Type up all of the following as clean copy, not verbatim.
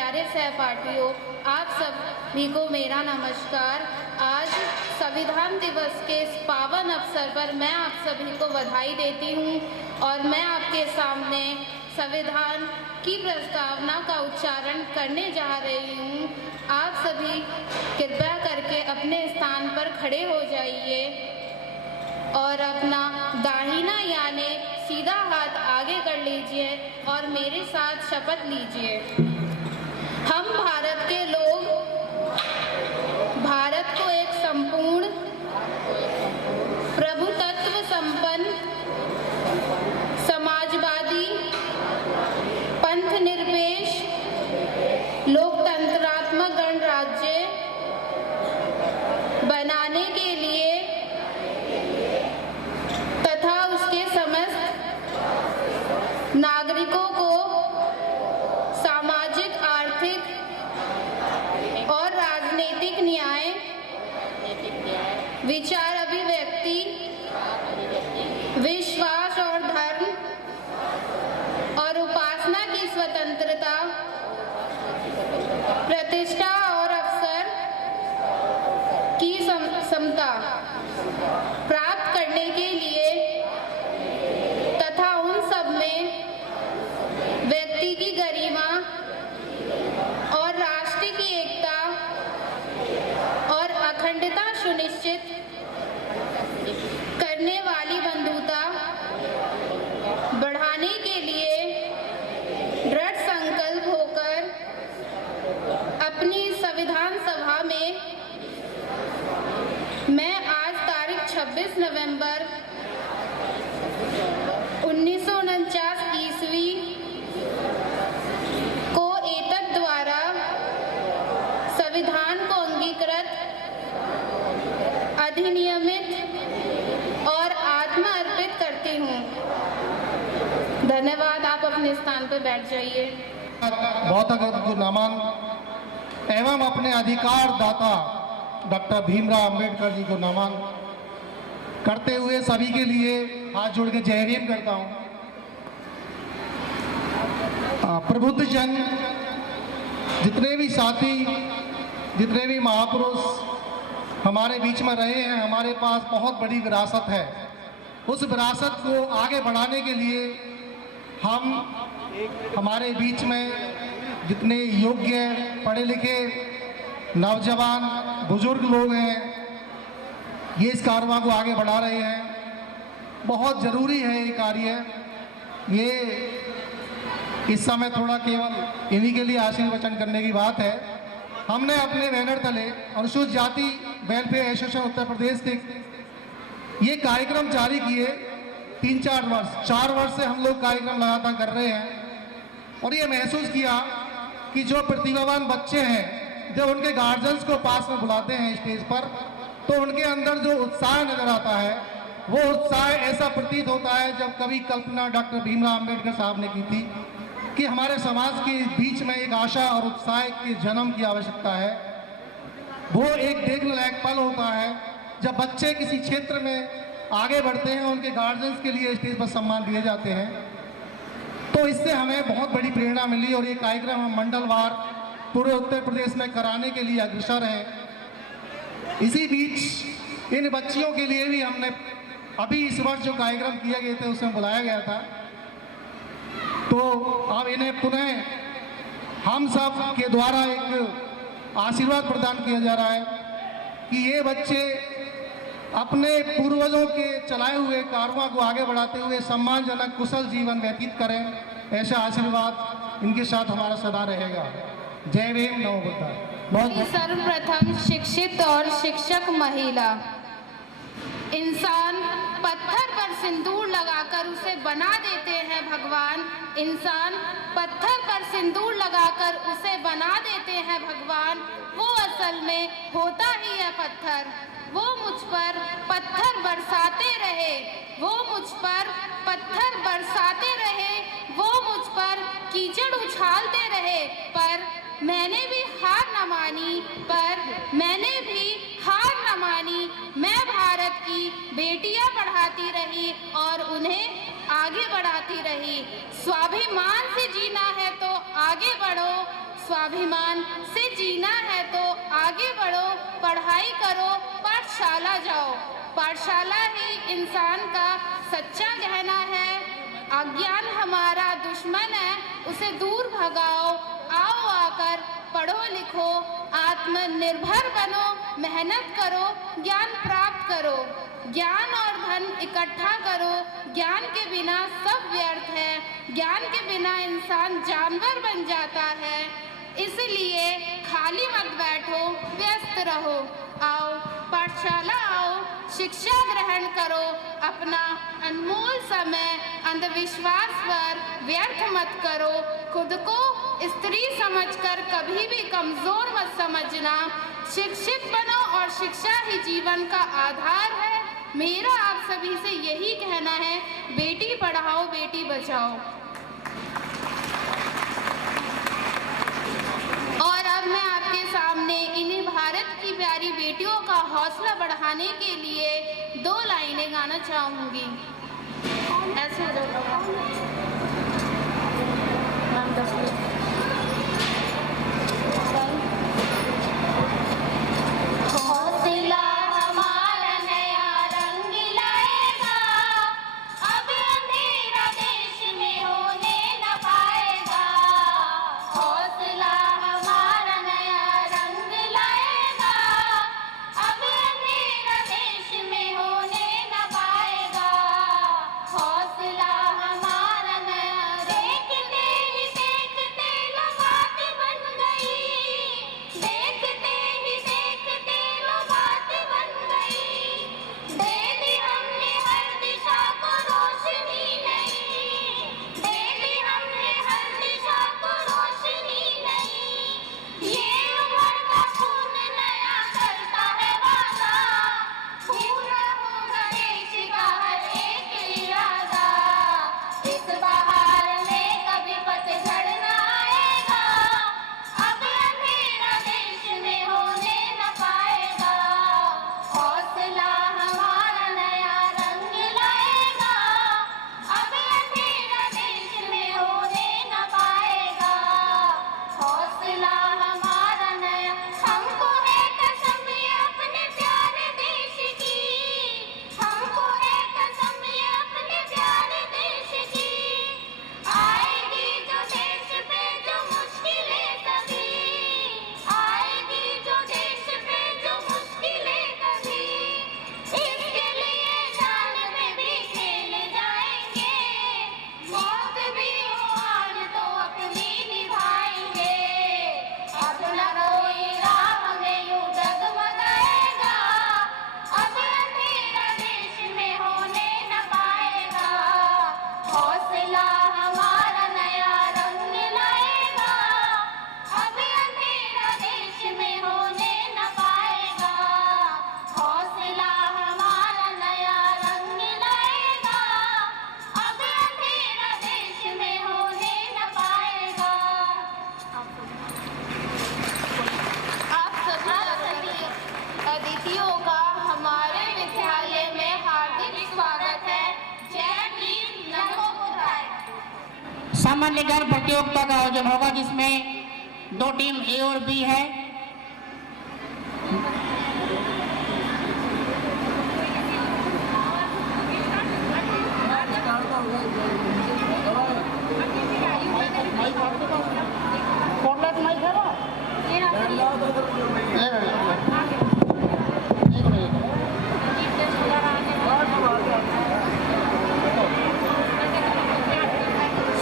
प्यारे सहपाठियों, आप सभी को मेरा नमस्कार। आज संविधान दिवस के इस पावन अवसर पर मैं आप सभी को बधाई देती हूँ और मैं आपके सामने संविधान की प्रस्तावना का उच्चारण करने जा रही हूँ। आप सभी कृपया करके अपने स्थान पर खड़े हो जाइए और अपना दाहिना यानी सीधा हाथ आगे कर लीजिए और मेरे साथ शपथ लीजिए। हम भारत के लोग भारत को एक संपूर्ण प्रभुत्व संपन्न समाजवादी पंथनिरपेक्ष लोकतंत्रात्मक गणराज्य बनाने के लिए तथा उसके समस्त नागरिकों को सामाजिक, आर्थिक और राजनीतिक न्याय, विचार अभिव्यक्ति, विश्वास और धर्म और उपासना की स्वतंत्रता, प्रतिष्ठा और अवसर की समता प्राप्त करने के लिए तथा उन सब में व्यक्ति की गरिमा और राष्ट्र की एकता और अखंडता सुनिश्चित करने वाली बंधुता बढ़ाने के लिए दृढ़ संकल्प होकर अपनी संविधान सभा में मैं आज तारीख 26 नवंबर 1949 ईस्वी को एतद द्वारा संविधान को अंगीकृत, अधिनियमित और आत्मा अर्पित करती हूँ। धन्यवाद। आप अपने स्थान पर बैठ जाइए। बहुतगत को नमन एवं अपने अधिकार दाता डॉक्टर भीमराव अंबेडकर जी को नमन करते हुए सभी के लिए हाथ जोड़ के जय हिंद करता हूँ। प्रबुद्ध जन, जितने भी साथी, जितने भी महापुरुष हमारे बीच में रहे हैं, हमारे पास बहुत बड़ी विरासत है। उस विरासत को आगे बढ़ाने के लिए हमारे बीच में जितने योग्य, पढ़े लिखे, नौजवान, बुजुर्ग लोग हैं, ये इस कारवां को आगे बढ़ा रहे हैं। बहुत ज़रूरी है ये कार्य। ये इस समय थोड़ा केवल इन्हीं के लिए आशीर्वचन करने की बात है। हमने अपने बैनर तले अनुसूचित जाति वेलफेयर एसोसिएशन उत्तर प्रदेश के ये कार्यक्रम जारी किए 4 वर्ष से हम लोग कार्यक्रम लगातार कर रहे हैं और ये महसूस किया कि जो प्रतिभावान बच्चे हैं, जब उनके गार्जियंस को पास में बुलाते हैं स्टेज पर, तो उनके अंदर जो उत्साह नजर आता है, वो उत्साह ऐसा प्रतीत होता है जब कभी कल्पना डॉक्टर भीमराव अंबेडकर साहब ने की थी कि हमारे समाज के बीच में एक आशा और उत्साह के जन्म की आवश्यकता है। वो एक देखने लायक पल होता है जब बच्चे किसी क्षेत्र में आगे बढ़ते हैं, उनके गार्जियंस के लिए स्टेज पर सम्मान दिए जाते हैं। तो इससे हमें बहुत बड़ी प्रेरणा मिली और ये कार्यक्रम हम मंडलवार पूरे उत्तर प्रदेश में कराने के लिए अग्रसर हैं। इसी बीच इन बच्चियों के लिए भी हमने अभी इस वर्ष जो कार्यक्रम किए गए थे उसमें बुलाया गया था, तो अब इन्हें पुनः हम सब के द्वारा एक आशीर्वाद प्रदान किया जा रहा है कि ये बच्चे अपने पूर्वजों के चलाए हुए कारवां को आगे बढ़ाते हुए सम्मानजनक कुशल जीवन व्यतीत करें। ऐसा आशीर्वाद इनके साथ हमारा सदा रहेगा। जय भीम, नमो बुद्धाय। सर्वप्रथम शिक्षित और शिक्षक महिला। इंसान पत्थर पर सिंदूर लगाकर उसे बना देते हैं भगवान। इंसान पत्थर पर सिंदूर लगाकर उसे बना देते हैं भगवान। वो असल में होता ही है पत्थर। वो मुझ पर पत्थर बरसाते रहे, वो मुझ पर पत्थर बरसाते रहे, वो मुझ पर कीचड़ उछालते रहे, पर मैंने भी हार न मानी, मैं भारत की बेटियां पढ़ाती रही और उन्हें आगे बढ़ाती रही। स्वाभिमान से जीना है तो आगे बढ़ो, स्वाभिमान से जीना है तो आगे बढ़ो, पढ़ाई करो, पाठशाला जाओ। पाठशाला ही इंसान का सच्चा गहना है। अज्ञान हमारा दुश्मन है, उसे दूर भगाओ। आओ आकर पढ़ो लिखो, आत्मनिर्भर बनो, मेहनत करो, ज्ञान प्राप्त करो। ज्ञान और धन इकट्ठा करो, ज्ञान के बिना सब व्यर्थ है। ज्ञान के बिना इंसान जानवर बन जाता है। इसलिए खाली मत बैठो, व्यस्त रहो। आओ पाठशाला आओ, शिक्षा ग्रहण करो। अपना अनमोल समय अंधविश्वास पर व्यर्थ मत करो। खुद को स्त्री समझकर कभी भी कमजोर मत समझना। शिक्षित बनो और शिक्षा ही जीवन का आधार है। मेरा आप सभी से यही कहना है, बेटी पढ़ाओ बेटी बचाओ। और अब मैं आपके सामने इन्हीं भारत की प्यारी बेटियों का हौसला बढ़ाने के लिए 2 लाइनें गाना चाहूंगी। ऐसे हौसला हमारा नया रंग लाएगा, अब अंधेरा देश में होने न पाएगा। हौसला हमारा नया रंग लाएगा, अब अंधेरा देश में होने न पाएगा। हौसला हमारा नया, देखते ही देखते लो बात बन गई। देखते ही देखते लो बात बन गई। दे दी हमने हर दिशा को रोशनी नई। दे दी हमने हर दिशा को रोशनी नई। ये उमड़ता खून नया करता है वादा, पूरा होगा देश का हर एक इरादा। इस बहार में कभी पतझड़ न आएगा, अब अंधेरा देश में होने न पाएगा। हौसला हमारा नया रंग लाएगा, अब अंधेरा देश में होने न पाएगा। हौसला हमारा नया, हमको है कसम ये अपने प्यारे देश की। हमको है कसम ये अपने प्यारे देश की। आएगी जो देश पे जो मुश्किलें कभी, आएगी जो देश पे जो मुश्किलें कभी, इसके लिए जान में भी खेल जाएंगे। मौत भी हो आज तो अपनी निभाएंगे। अपना कोई राह में यूं डगमगाएगा, अब अंधेरा देश में होने न पाएगा। हौसला हमारा नया रंग लाएगा, अब अंधेरा देश में होने न पाएगा। हौसला हमारा नया रंग लाएगा, अब अंधेरा देश में होने न पाएगा। आप सभी अतिथियों का हमारे विद्यालय में हार्दिक स्वागत है। जय भीम, नमो बुद्धाय। सामान्य ज्ञान प्रतियोगिता का आयोजन होगा, जिसमें 2 टीम ए और बी है।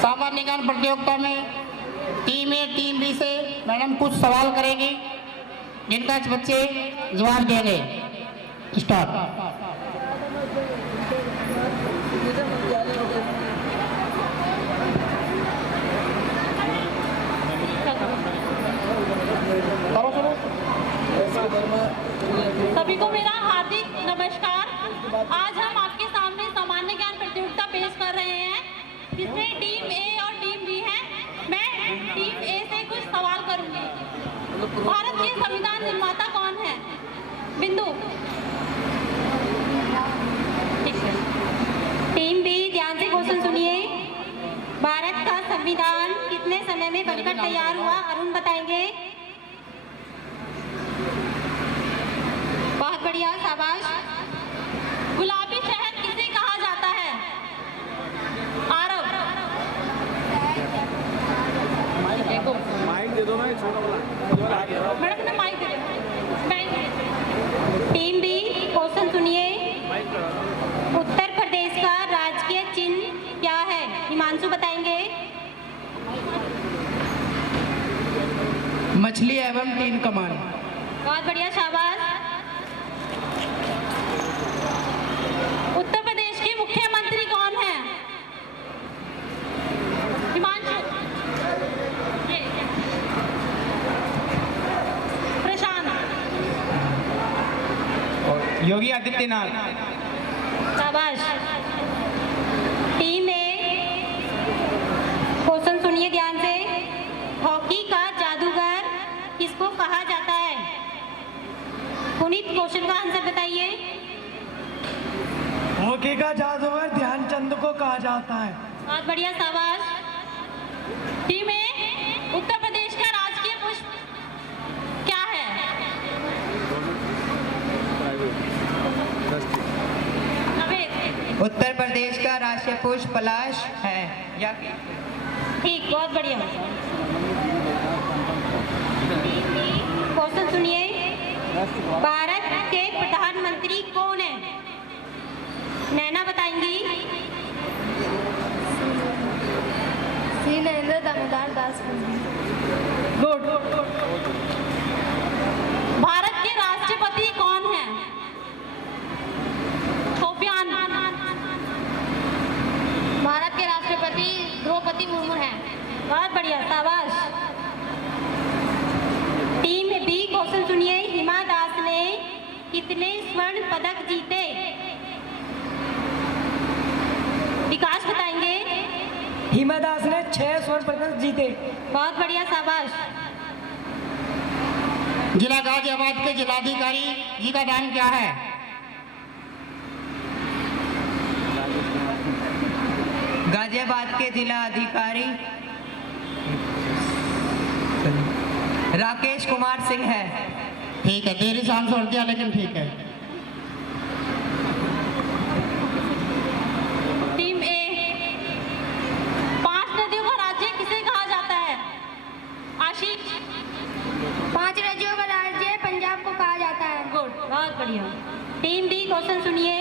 सामान्य ज्ञान प्रतियोगिता में टीम ए टीम बी से मैडम कुछ सवाल करेगी, जिनका बच्चे जवाब देंगे। स्टार्ट। सभी को मेरा हार्दिक नमस्कार। आज हम आपके सामने सामान्य ज्ञान प्रतियोगिता पेश कर रहे हैं, जिसमें टीम ए और टीम बी है। मैं टीम ए से कुछ सवाल करूंगी। भारत के संविधान निर्माता कौन है? बिंदु। टीम बी ध्यान से क्वेश्चन सुनिए। भारत का संविधान कितने समय समय में बनकर तैयार हुआ? अरुण बताएंगे। बहुत बढ़िया, शाबाश। गुलाबी शहर किसे कहा जाता है? आरव। माइक दे दो ना, छोटा वाला मैडम ने माइक दे दो। टीम बी, क्वेश्चन सुनिए। उत्तर प्रदेश का राजकीय चिन्ह क्या है? हिमांशु बताएंगे। मछली एवं तीन कमान। बहुत बढ़िया, शाबाश। उत्तर प्रदेश के मुख्यमंत्री कौन है? हिमांशु। प्रशांत। योगी आदित्यनाथ। शाबाश। टीम ए, क्वेश्चन सुनिए ध्यान से। हॉकी का जादूगर किसको कहा जाता है? पुनीत, क्वेश्चन का आंसर बताइए। हॉकी का जादूगर ध्यानचंद को कहा जाता है। बहुत बढ़िया, शाबाश। टीम ए, उत्तर प्रदेश का राजकीय पुष्प क्या है? उत्तर प्रदेश का राष्ट्रीय पुष्प पलाश है। या ठीक, बहुत बढ़िया। क्वेश्चन सुनिए। भारत के प्रधानमंत्री कौन है? नैना बताएंगी। श्री नरेंद्र दामोदर दास। गुड। भारत के राष्ट्रपति कौन है? सोफियान। भारत के राष्ट्रपति द्रौपदी मुर्मू हैं। बहुत बढ़िया, शाबाश। टीम बी, क्वेश्चन सुनिए। हिमा दास ने कितने स्वर्ण पदक जीते? विकास बताएंगे। हिमा दास ने 6 स्वर्ण पदक जीते। बहुत बढ़िया, शाबाश। जिला गाजियाबाद के जिलाधिकारी जी का नाम क्या है? गाजियाबाद के जिला अधिकारी राकेश कुमार सिंह है। ठीक है, देरी से आंसर दिया लेकिन ठीक है। टीम ए, 5 नदियों का राज्य किसे कहा जाता है? आशीष। 5 राज्यों का राज्य पंजाब को कहा जाता है। गुड। बहुत बढ़िया। टीम डी, क्वेश्चन सुनिए।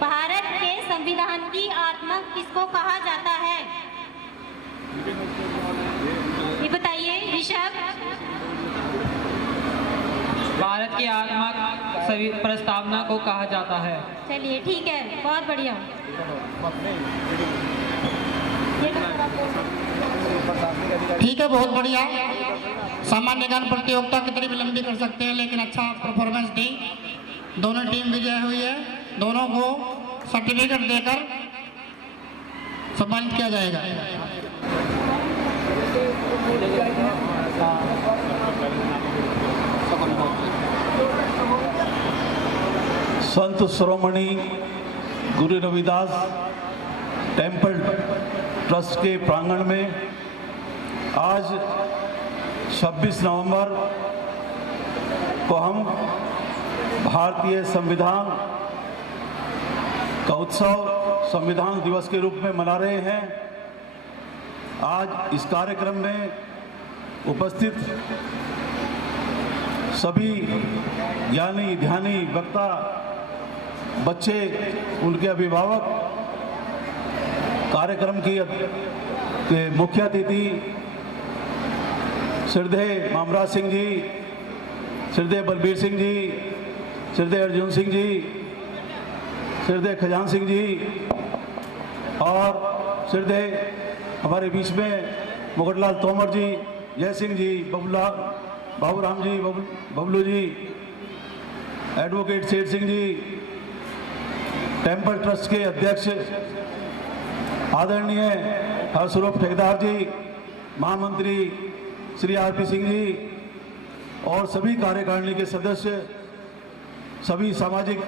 भारत के संविधान की आत्मा किसको कहा जाता है? ये बताइए, ऋषभ। भारत की आत्मा सभी प्रस्तावना को कहा जाता है। चलिए, ठीक है, बहुत बढ़िया। ठीक है, बहुत बढ़िया। सामान्य ज्ञान प्रतियोगिता कितनी भी लंबी कर सकते हैं, लेकिन अच्छा परफॉर्मेंस दी। दोनों टीम विजय हुई है। दोनों को सर्टिफिकेट देकर सम्मानित किया जाएगा। संत शिरोमणि गुरु रविदास टेम्पल ट्रस्ट के प्रांगण में आज 26 नवंबर को हम भारतीय संविधान का उत्सव संविधान दिवस के रूप में मना रहे हैं। आज इस कार्यक्रम में उपस्थित सभी ज्ञानी ध्यानी वक्ता, बच्चे, उनके अभिभावक, कार्यक्रम के मुख्य अतिथि श्रद्धेय मामराज सिंह जी, श्रद्धेय बलबीर सिंह जी, श्रद्धेय अर्जुन सिंह जी, श्रद्धेय खजान सिंह जी और श्रद्धेय हमारे बीच में मुकुटलाल तोमर जी, जय सिंह जी, बाबूराम जी, बबलू जी, एडवोकेट सेठ सिंह जी, टेम्पल ट्रस्ट के अध्यक्ष आदरणीय हरस्वरूप ठेकेदार जी, महामंत्री श्री आरपी सिंह जी और सभी कार्यकारिणी के सदस्य, सभी सामाजिक,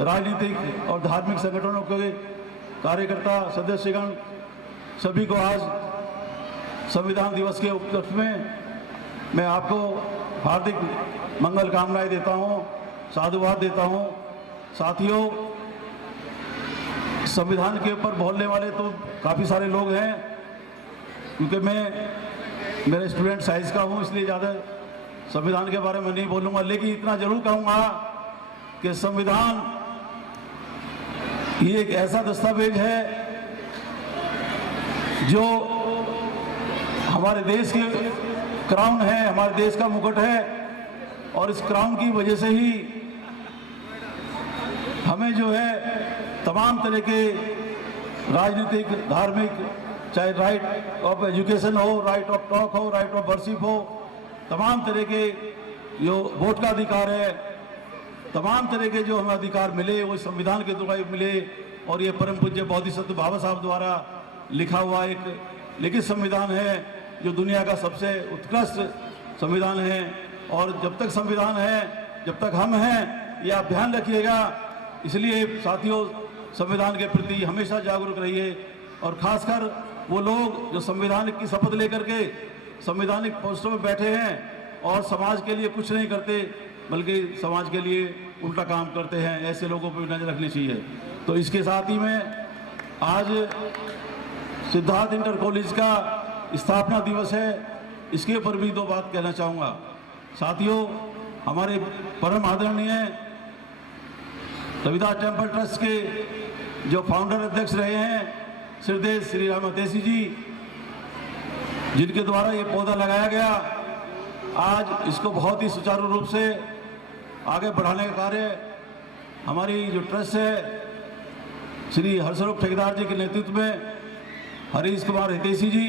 राजनीतिक और धार्मिक संगठनों के कार्यकर्ता, सदस्यगण, सभी को आज संविधान दिवस के उपलक्ष्य में मैं आपको हार्दिक मंगल कामनाएं देता हूं, साधुवाद देता हूं। साथियों, संविधान के ऊपर बोलने वाले तो काफ़ी सारे लोग हैं, क्योंकि मैं मेरे स्टूडेंट साइज का हूं, इसलिए ज़्यादा संविधान के बारे में नहीं बोलूँगा, लेकिन इतना जरूर कहूँगा कि संविधान ये एक ऐसा दस्तावेज है जो हमारे देश के क्राउन है, हमारे देश का मुकुट है, और इस क्राउन की वजह से ही हमें जो है तमाम तरह के राजनीतिक, धार्मिक, चाहे राइट ऑफ एजुकेशन हो, राइट ऑफ टॉक हो, राइट ऑफ वर्शिप हो, तमाम तरह के जो वोट का अधिकार है, तमाम तरह के जो हमें अधिकार मिले वो संविधान के द्वारा मिले। और ये परम पूज्य बोधिसत्व बाबा साहब द्वारा लिखा हुआ एक लिखित संविधान है जो दुनिया का सबसे उत्कृष्ट संविधान है। और जब तक संविधान है, जब तक हम हैं, ये आप ध्यान रखिएगा। इसलिए साथियों, संविधान के प्रति हमेशा जागरूक रहिए, और खासकर वो लोग जो संविधान की शपथ लेकर के संवैधानिक पोस्टों में बैठे हैं और समाज के लिए कुछ नहीं करते, बल्कि समाज के लिए उल्टा काम करते हैं, ऐसे लोगों पर नजर रखनी चाहिए। तो इसके साथ ही में आज सिद्धार्थ इंटर कॉलेज का स्थापना दिवस है, इसके ऊपर भी दो बात कहना चाहूँगा। साथियों, हमारे परम आदरणीय रविदास टेम्पल ट्रस्ट के जो फाउंडर अध्यक्ष रहे हैं श्रीदेव श्री रामतेसी जी, जिनके द्वारा ये पौधा लगाया गया, आज इसको बहुत ही सुचारू रूप से आगे बढ़ाने का कार्य हमारी जो ट्रस्ट है श्री हर्षरूप ठेकेदार जी के नेतृत्व में, हरीश कुमार हितेशी जी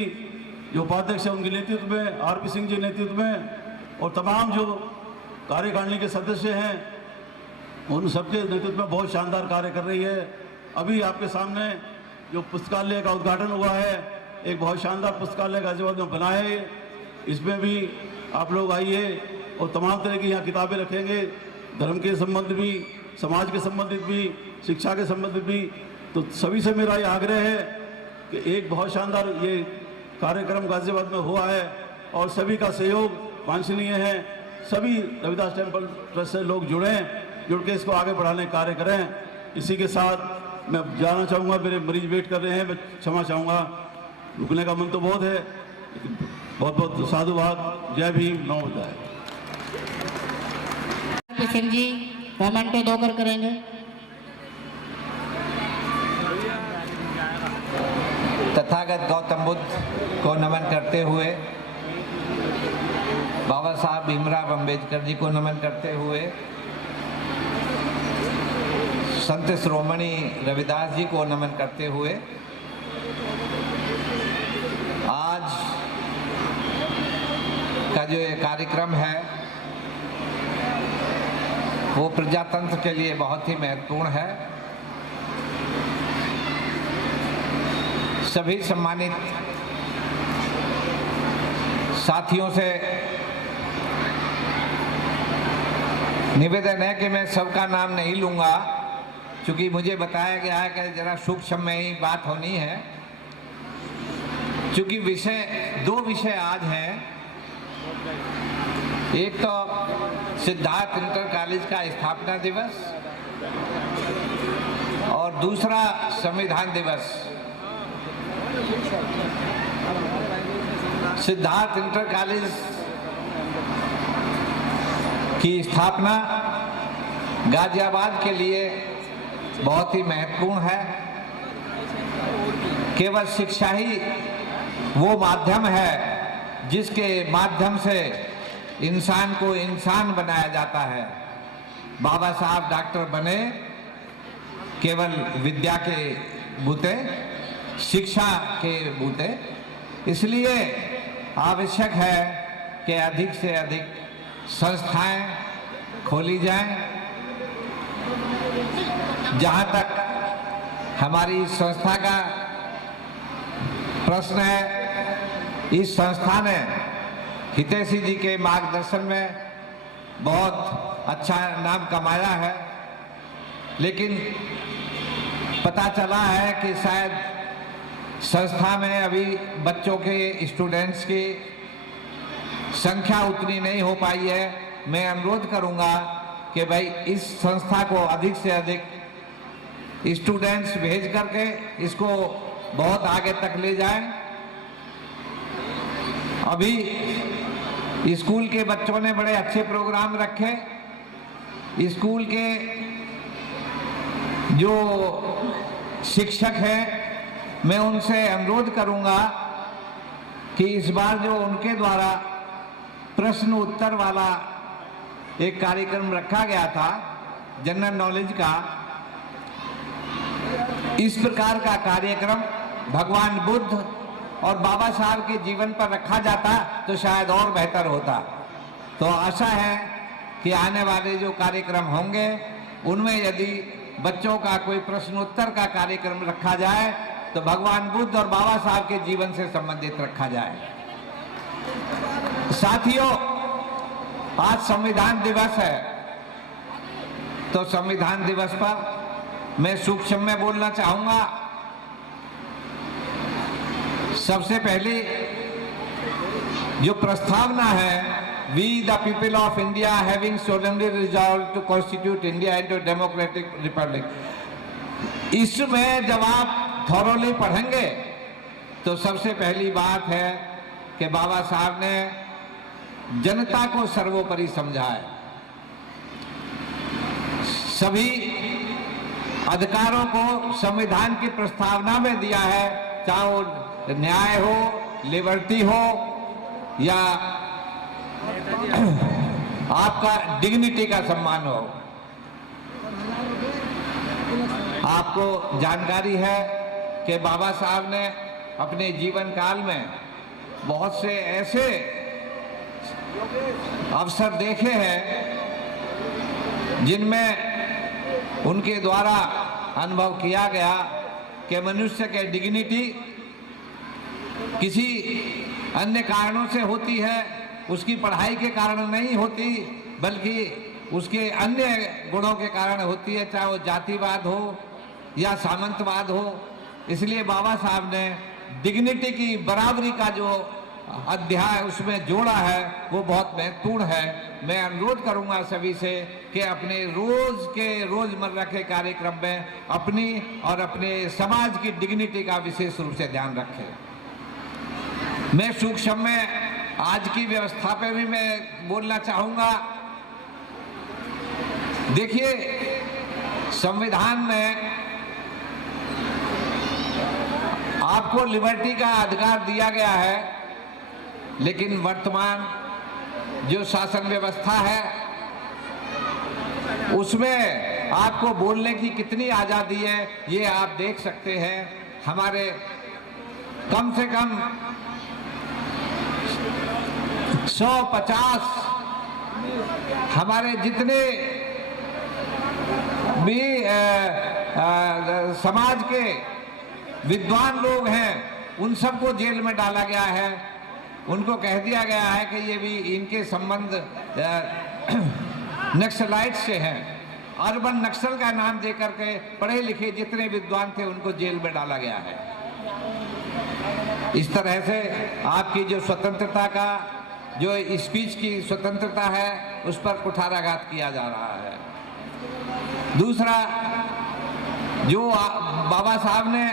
जो उपाध्यक्ष है उनके नेतृत्व में, आरपी सिंह जी नेतृत्व में, और तमाम जो कार्यकारिणी के सदस्य हैं उन सबके नेतृत्व में बहुत शानदार कार्य कर रही है। अभी आपके सामने जो पुस्तकालय का उद्घाटन हुआ है, एक बहुत शानदार पुस्तकालय गाजियाबाद में बना है, इसमें भी आप लोग आइए और तमाम तरह की यहाँ किताबें रखेंगे, धर्म के संबंध भी, समाज के संबंधित भी, शिक्षा के संबंधित भी। तो सभी से मेरा ये आग्रह है कि एक बहुत शानदार ये कार्यक्रम गाजियाबाद में हुआ है और सभी का सहयोग वांछनीय है। सभी रविदास टेम्पल ट्रस्ट से लोग जुड़ के इसको आगे बढ़ाने का कार्य करें। इसी के साथ मैं जाना चाहूँगा, मेरे मरीज वेट कर रहे हैं, मैं क्षमा चाहूँगा, रुकने का मन तो बहुत है। बहुत बहुत साधुवाद। जय भीम, नमो बुद्धाय। सिंह जी मोमेंटो दोकर करेंगे। तथागत गौतम बुद्ध को नमन करते हुए, बाबा साहब भीमराव अंबेडकर जी को नमन करते हुए, संत शिरोमणि रविदास जी को नमन करते हुए, आज का जो ये कार्यक्रम है वो प्रजातंत्र के लिए बहुत ही महत्वपूर्ण है। सभी सम्मानित साथियों से निवेदन है कि मैं सबका नाम नहीं लूंगा, क्योंकि मुझे बताया गया है कि जरा सूक्ष्म में ही बात होनी है। क्योंकि दो विषय आज हैं, एक तो सिद्धार्थ इंटर कॉलेज का स्थापना दिवस और दूसरा संविधान दिवस। सिद्धार्थ इंटर कॉलेज की स्थापना गाजियाबाद के लिए बहुत ही महत्वपूर्ण है। केवल शिक्षा ही वो माध्यम है जिसके माध्यम से इंसान को इंसान बनाया जाता है। बाबा साहब डॉक्टर बने केवल विद्या के बूते, शिक्षा के बूते। इसलिए आवश्यक है कि अधिक से अधिक संस्थाएं खोली जाएं। जहां तक हमारी संस्था का प्रश्न है, इस संस्था ने हितेशी जी के मार्गदर्शन में बहुत अच्छा नाम कमाया है, लेकिन पता चला है कि शायद संस्था में अभी बच्चों के, स्टूडेंट्स की संख्या उतनी नहीं हो पाई है। मैं अनुरोध करूंगा कि भाई इस संस्था को अधिक से अधिक स्टूडेंट्स भेज करके इसको बहुत आगे तक ले जाएं। अभी स्कूल के बच्चों ने बड़े अच्छे प्रोग्राम रखे। स्कूल के जो शिक्षक हैं, मैं उनसे अनुरोध करूंगा कि इस बार जो उनके द्वारा प्रश्न उत्तर वाला एक कार्यक्रम रखा गया था जनरल नॉलेज का, इस प्रकार का कार्यक्रम भगवान बुद्ध और बाबा साहब के जीवन पर रखा जाता तो शायद और बेहतर होता। तो आशा है कि आने वाले जो कार्यक्रम होंगे उनमें यदि बच्चों का कोई प्रश्नोत्तर का कार्यक्रम रखा जाए तो भगवान बुद्ध और बाबा साहब के जीवन से संबंधित रखा जाए। साथियों, आज संविधान दिवस है, तो संविधान दिवस पर मैं सूक्ष्म में बोलना चाहूंगा। सबसे पहले जो प्रस्तावना है, We the people of India having solemnly resolved to constitute India into a democratic republic, इसमें जब आप थॉरोली पढ़ेंगे तो सबसे पहली बात है कि बाबा साहब ने जनता को सर्वोपरि समझा है। सभी अधिकारों को संविधान की प्रस्तावना में दिया है, चाहे वो न्याय हो, लिबर्टी हो या आपका डिग्निटी का सम्मान हो। आपको जानकारी है कि बाबा साहब ने अपने जीवन काल में बहुत से ऐसे अवसर देखे हैं जिनमें उनके द्वारा अनुभव किया गया कि मनुष्य के डिग्निटी किसी अन्य कारणों से होती है, उसकी पढ़ाई के कारण नहीं होती, बल्कि उसके अन्य गुणों के कारण होती है, चाहे वो जातिवाद हो या सामंतवाद हो। इसलिए बाबा साहब ने डिग्निटी की बराबरी का जो अध्याय उसमें जोड़ा है वो बहुत महत्वपूर्ण है। मैं अनुरोध करूंगा सभी से कि अपने रोजमर्रा के कार्यक्रम में अपनी और अपने समाज की डिग्निटी का विशेष रूप से ध्यान रखें। मैं सूक्ष्म में आज की व्यवस्था पे भी मैं बोलना चाहूंगा। देखिए, संविधान में आपको लिबर्टी का अधिकार दिया गया है, लेकिन वर्तमान जो शासन व्यवस्था है उसमें आपको बोलने की कितनी आजादी है ये आप देख सकते हैं। हमारे कम से कम 150 हमारे जितने भी समाज के विद्वान लोग हैं उन सबको जेल में डाला गया है। उनको कह दिया गया है कि ये भी इनके संबंध नक्सलाइट से हैं। अर्बन नक्सल का नाम देकर के पढ़े लिखे जितने विद्वान थे उनको जेल में डाला गया है। इस तरह से आपकी जो स्वतंत्रता का, जो स्पीच की स्वतंत्रता है, उस पर कुठाराघात किया जा रहा है। दूसरा, जो बाबा साहब ने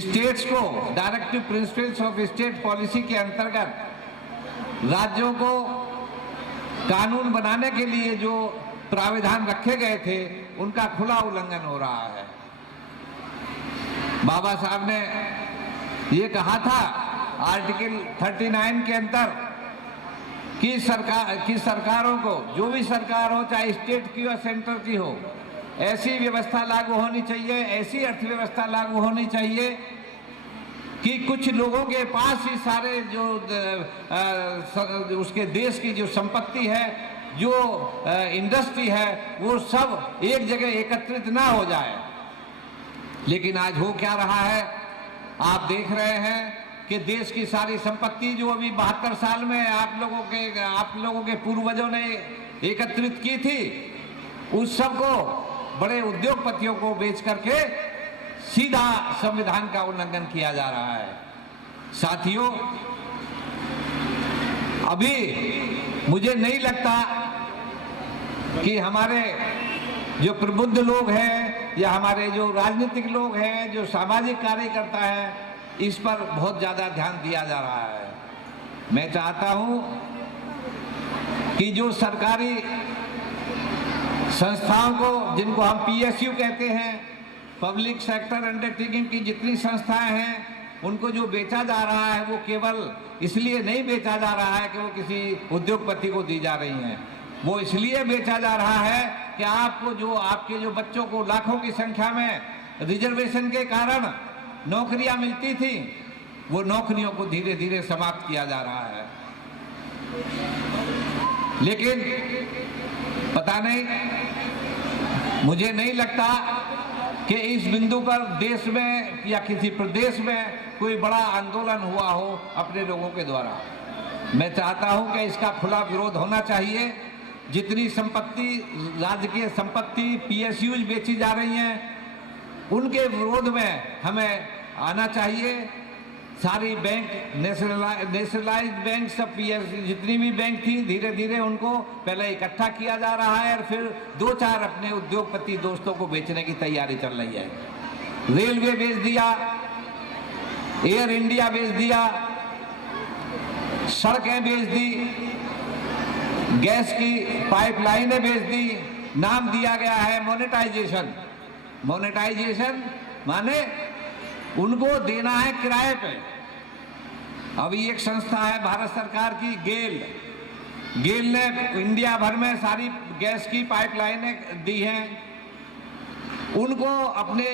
स्टेट्स को directive principles of state policy के अंतर्गत राज्यों को कानून बनाने के लिए जो प्राविधान रखे गए थे उनका खुला उल्लंघन हो रहा है। बाबा साहब ने ये कहा था आर्टिकल 39 के अंदर कि सरकारों को, जो भी सरकार हो, चाहे स्टेट की हो सेंटर की हो, ऐसी व्यवस्था लागू होनी चाहिए, ऐसी अर्थव्यवस्था लागू होनी चाहिए कि कुछ लोगों के पास ही सारे जो उसके देश की जो संपत्ति है, जो इंडस्ट्री है, वो सब एक जगह एकत्रित ना हो जाए। लेकिन आज हो क्या रहा है, आप देख रहे हैं कि देश की सारी संपत्ति जो अभी 72 साल में आप लोगों के पूर्वजों ने एकत्रित की थी, उस सब को बड़े उद्योगपतियों को बेच करके सीधा संविधान का उल्लंघन किया जा रहा है। साथियों, अभी मुझे नहीं लगता कि हमारे जो प्रबुद्ध लोग हैं या हमारे जो राजनीतिक लोग हैं, जो सामाजिक कार्यकर्ता हैं, इस पर बहुत ज़्यादा ध्यान दिया जा रहा है। मैं चाहता हूं कि जो सरकारी संस्थाओं को, जिनको हम PSU कहते हैं, पब्लिक सेक्टर अंडरटेकिंग की जितनी संस्थाएं हैं, उनको जो बेचा जा रहा है वो केवल इसलिए नहीं बेचा जा रहा है कि वो किसी उद्योगपति को दी जा रही हैं। वो इसलिए बेचा जा रहा है कि आपको जो आपके जो बच्चों को लाखों की संख्या में रिजर्वेशन के कारण नौकरियां मिलती थी, वो नौकरियों को धीरे धीरे समाप्त किया जा रहा है। लेकिन पता नहीं, मुझे नहीं लगता कि इस बिंदु पर देश में या किसी प्रदेश में कोई बड़ा आंदोलन हुआ हो अपने लोगों के द्वारा। मैं चाहता हूं कि इसका खुला विरोध होना चाहिए। जितनी संपत्ति, राजकीय संपत्ति PSUs बेची जा रही हैं, उनके विरोध में हमें आना चाहिए। सारी बैंक, नेशनलाइज्ड बैंक, सब PSU जितनी भी बैंक थी, धीरे धीरे उनको पहले इकट्ठा किया जा रहा है और फिर 2-4 अपने उद्योगपति दोस्तों को बेचने की तैयारी चल रही है। रेलवे बेच दिया, एयर इंडिया बेच दिया, सड़कें बेच दी, गैस की पाइपलाइनें बेच दी। नाम दिया गया है मोनेटाइजेशन। मोनेटाइजेशन माने उनको देना है किराए पे। अभी एक संस्था है भारत सरकार की, गेल ने इंडिया भर में सारी गैस की पाइपलाइनें दी हैं। उनको अपने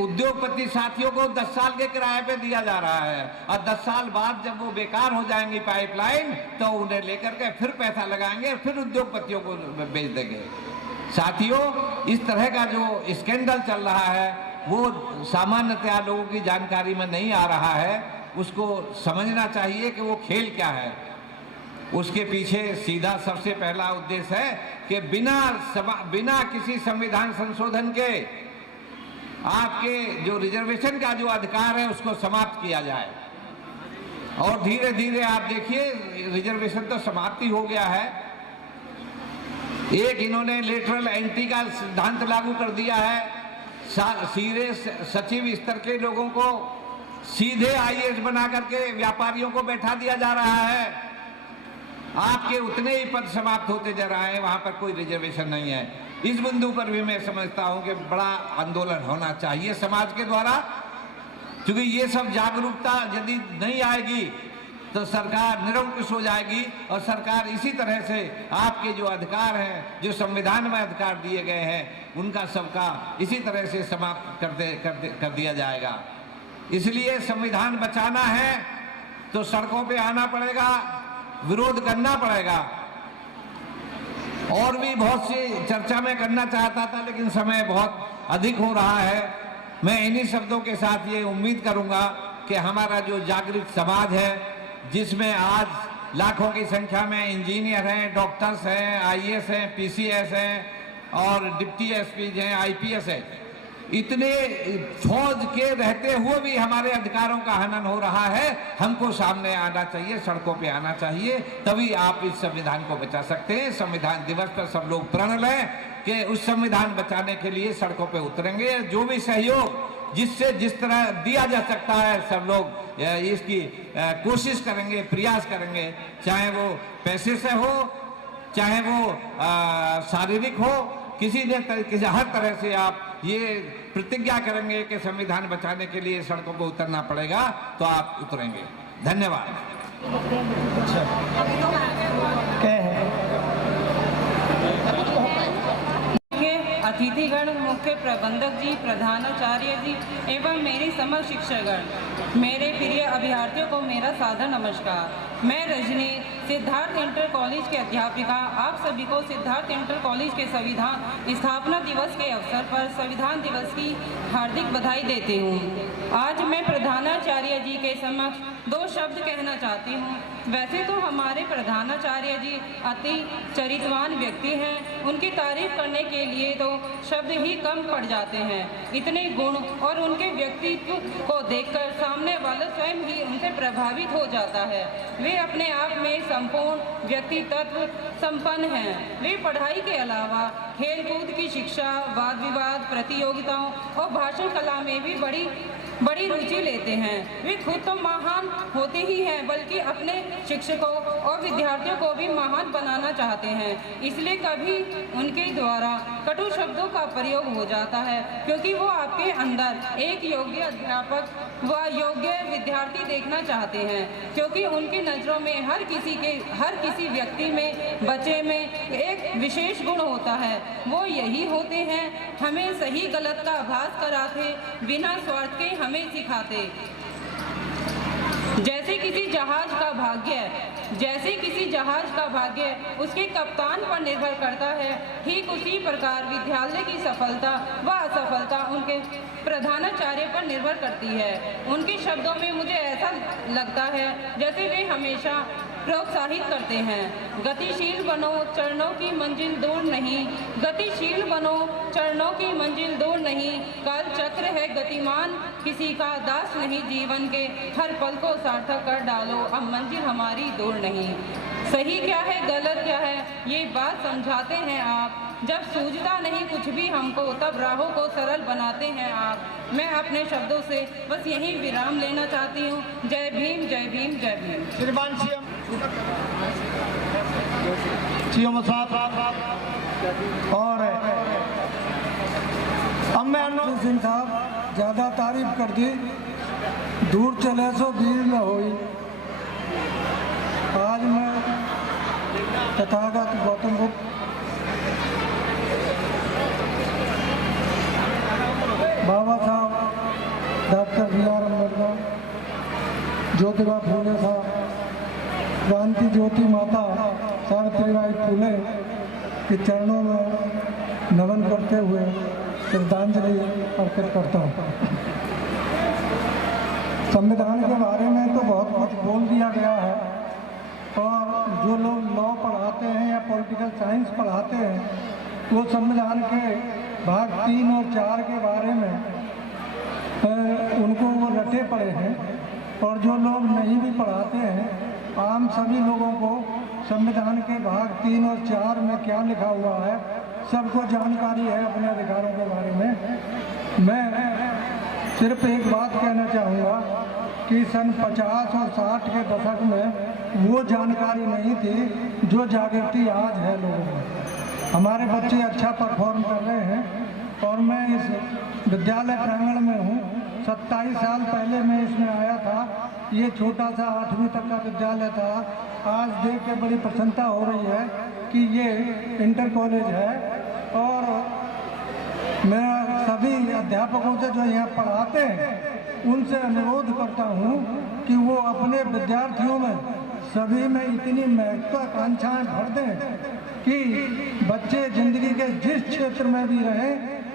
उद्योगपति साथियों को 10 साल के किराए पे दिया जा रहा है और 10 साल बाद जब वो बेकार हो जाएंगी पाइपलाइन, तो उन्हें लेकर के फिर पैसा लगाएंगे और फिर उद्योगपतियों को बेच देंगे। साथियों, इस तरह का जो स्कैंडल चल रहा है वो सामान्यतया लोगों की जानकारी में नहीं आ रहा है। उसको समझना चाहिए कि वो खेल क्या है। उसके पीछे सीधा सबसे पहला उद्देश्य है कि बिना किसी संविधान संशोधन के आपके जो रिजर्वेशन का जो अधिकार है उसको समाप्त किया जाए। और धीरे धीरे आप देखिए, रिजर्वेशन तो समाप्ति हो गया है। एक इन्होंने लेटरल एंट्री का सिद्धांत लागू कर दिया है। सीधे सचिव स्तर के लोगों को सीधे IAS बना करके व्यापारियों को बैठा दिया जा रहा है। आपके उतने ही पद समाप्त होते जा रहे हैं, वहां पर कोई रिजर्वेशन नहीं है। इस बिंदु पर भी मैं समझता हूं कि बड़ा आंदोलन होना चाहिए समाज के द्वारा, क्योंकि ये सब जागरूकता यदि नहीं आएगी तो सरकार निरंकुश हो जाएगी और सरकार इसी तरह से आपके जो अधिकार हैं, जो संविधान में अधिकार दिए गए हैं, उनका सबका इसी तरह से समाप्त कर दिया जाएगा। इसलिए संविधान बचाना है तो सड़कों पे आना पड़ेगा, विरोध करना पड़ेगा। और भी बहुत सी चर्चा में करना चाहता था, लेकिन समय बहुत अधिक हो रहा है। मैं इन्हीं शब्दों के साथ ये उम्मीद करूंगा कि हमारा जो जागृत समाज है, जिसमें आज लाखों की संख्या में इंजीनियर हैं, डॉक्टर्स हैं, IAS हैं, PCS हैं और डिप्टी SP हैं, IPS हैं, इतने फौज के रहते हुए भी हमारे अधिकारों का हनन हो रहा है। हमको सामने आना चाहिए, सड़कों पे आना चाहिए, तभी आप इस संविधान को बचा सकते हैं। संविधान दिवस पर सब लोग प्रण लें कि उस संविधान बचाने के लिए सड़कों पे उतरेंगे। जो भी सहयोग जिससे जिस तरह दिया जा सकता है, सब लोग इसकी कोशिश करेंगे, प्रयास करेंगे, चाहे वो पैसे से हो, चाहे वो शारीरिक हो, किसी हर तरह से आप ये प्रतिज्ञा करेंगे कि संविधान बचाने के लिए सड़कों पर उतरना पड़ेगा, तो आप उतरेंगे। धन्यवाद। अतिथिगण, मुख्य प्रबंधक जी, प्रधानाचार्य जी एवं मेरे समस्त शिक्षकगण, मेरे प्रिय अभ्यर्थियों को मेरा सादर नमस्कार। मैं रजनी, सिद्धार्थ इंटर कॉलेज के अध्यापिका, आप सभी को सिद्धार्थ इंटर कॉलेज के संविधान स्थापना दिवस के अवसर पर संविधान दिवस की हार्दिक बधाई देती हूँ। आज मैं प्रधानाचार्य जी के समक्ष दो शब्द कहना चाहती हूँ। वैसे तो हमारे प्रधानाचार्य जी अति चरित्रवान व्यक्ति हैं, उनकी तारीफ करने के लिए तो शब्द ही कम पड़ जाते हैं। इतने गुण और उनके व्यक्तित्व को देखकर सामने वाला स्वयं ही उनसे प्रभावित हो जाता है। वे अपने आप में संपूर्ण व्यक्तित्व संपन्न हैं। वे पढ़ाई के अलावा खेलकूद की शिक्षा, वाद विवाद, प्रतियोगिताओं और भाषण कला में भी बड़ी रुचि लेते हैं। वे खुद तो महान होते ही हैं, बल्कि अपने शिक्षकों और विद्यार्थियों को भी महान बनाना चाहते हैं। इसलिए कभी उनके द्वारा कटु शब्दों का प्रयोग हो जाता है, क्योंकि वो आपके अंदर एक योग्य अध्यापक व योग्य विद्यार्थी देखना चाहते हैं। क्योंकि उनकी नज़रों में हर किसी व्यक्ति में, बच्चे में एक विशेष गुण होता है। वो यही होते हैं, हमें सही गलत का आभास कराते, बिना स्वार्थ के हमें सिखाते। जैसे किसी जहाज का भाग्य उसके कप्तान पर निर्भर करता है, ठीक उसी प्रकार विद्यालय की सफलता व असफलता उनके प्रधानाचार्य पर निर्भर करती है। उनके शब्दों में मुझे ऐसा लगता है जैसे वे हमेशा प्रोत्साहित करते हैं, गतिशील बनो, चरणों की मंजिल दूर नहीं। गतिशील बनो, चरणों की मंजिल दूर नहीं। काल चक्र है गतिमान, किसी का दास नहीं। जीवन के हर पल को सार्थक कर डालो, अब मंजिल हमारी दूर नहीं। सही क्या है, गलत क्या है, ये बात समझाते हैं आप। जब सूझता नहीं कुछ भी हमको, तब राहों को सरल बनाते हैं आप। मैं अपने शब्दों से बस यही विराम लेना चाहती हूँ। जय भीम, जय भीम, जय भीम। श्रीमान सीएम साहब और अब मैं अनुज सिंह साहब ज़्यादा तारीफ कर दी, दूर चले सो भीड़ न होई। आज मैं तथागत गौतम बुद्ध बाबा साहब डॉक्टर B.R. अम्बेडकर, ज्योतिबा फूले साहब, क्रांति ज्योति माता सावित्रीबाई फूले के चरणों में नमन करते हुए श्रद्धांजलि अर्पित करता हूँ। संविधान के बारे में तो बहुत कुछ बोल दिया गया है, और जो लोग लॉ पढ़ाते हैं या पॉलिटिकल साइंस पढ़ाते हैं, वो संविधान के भाग 3 और 4 के बारे में उनको वो रटे पड़े हैं। और जो लोग नहीं भी पढ़ाते हैं, आम सभी लोगों को संविधान के भाग 3 और 4 में क्या लिखा हुआ है सबको जानकारी है अपने अधिकारों के बारे में। मैं सिर्फ एक बात कहना चाहूँगा कि सन 50 और 60 के दशक में वो जानकारी नहीं थी जो जागृति आज है लोगों में। हमारे बच्चे अच्छा परफॉर्म कर रहे हैं, और मैं इस विद्यालय प्रांगण में हूँ। 27 साल पहले मैं इसमें आया था, ये छोटा सा 8वीं तक का विद्यालय था। आज देख के बड़ी प्रसन्नता हो रही है कि ये इंटर कॉलेज है। और मैं सभी अध्यापकों से जो यहाँ पढ़ाते हैं उनसे अनुरोध करता हूँ कि वो अपने विद्यार्थियों में सभी में इतनी महत्वाकांक्षाएं भर दें कि बच्चे जिंदगी के जिस क्षेत्र में भी रहें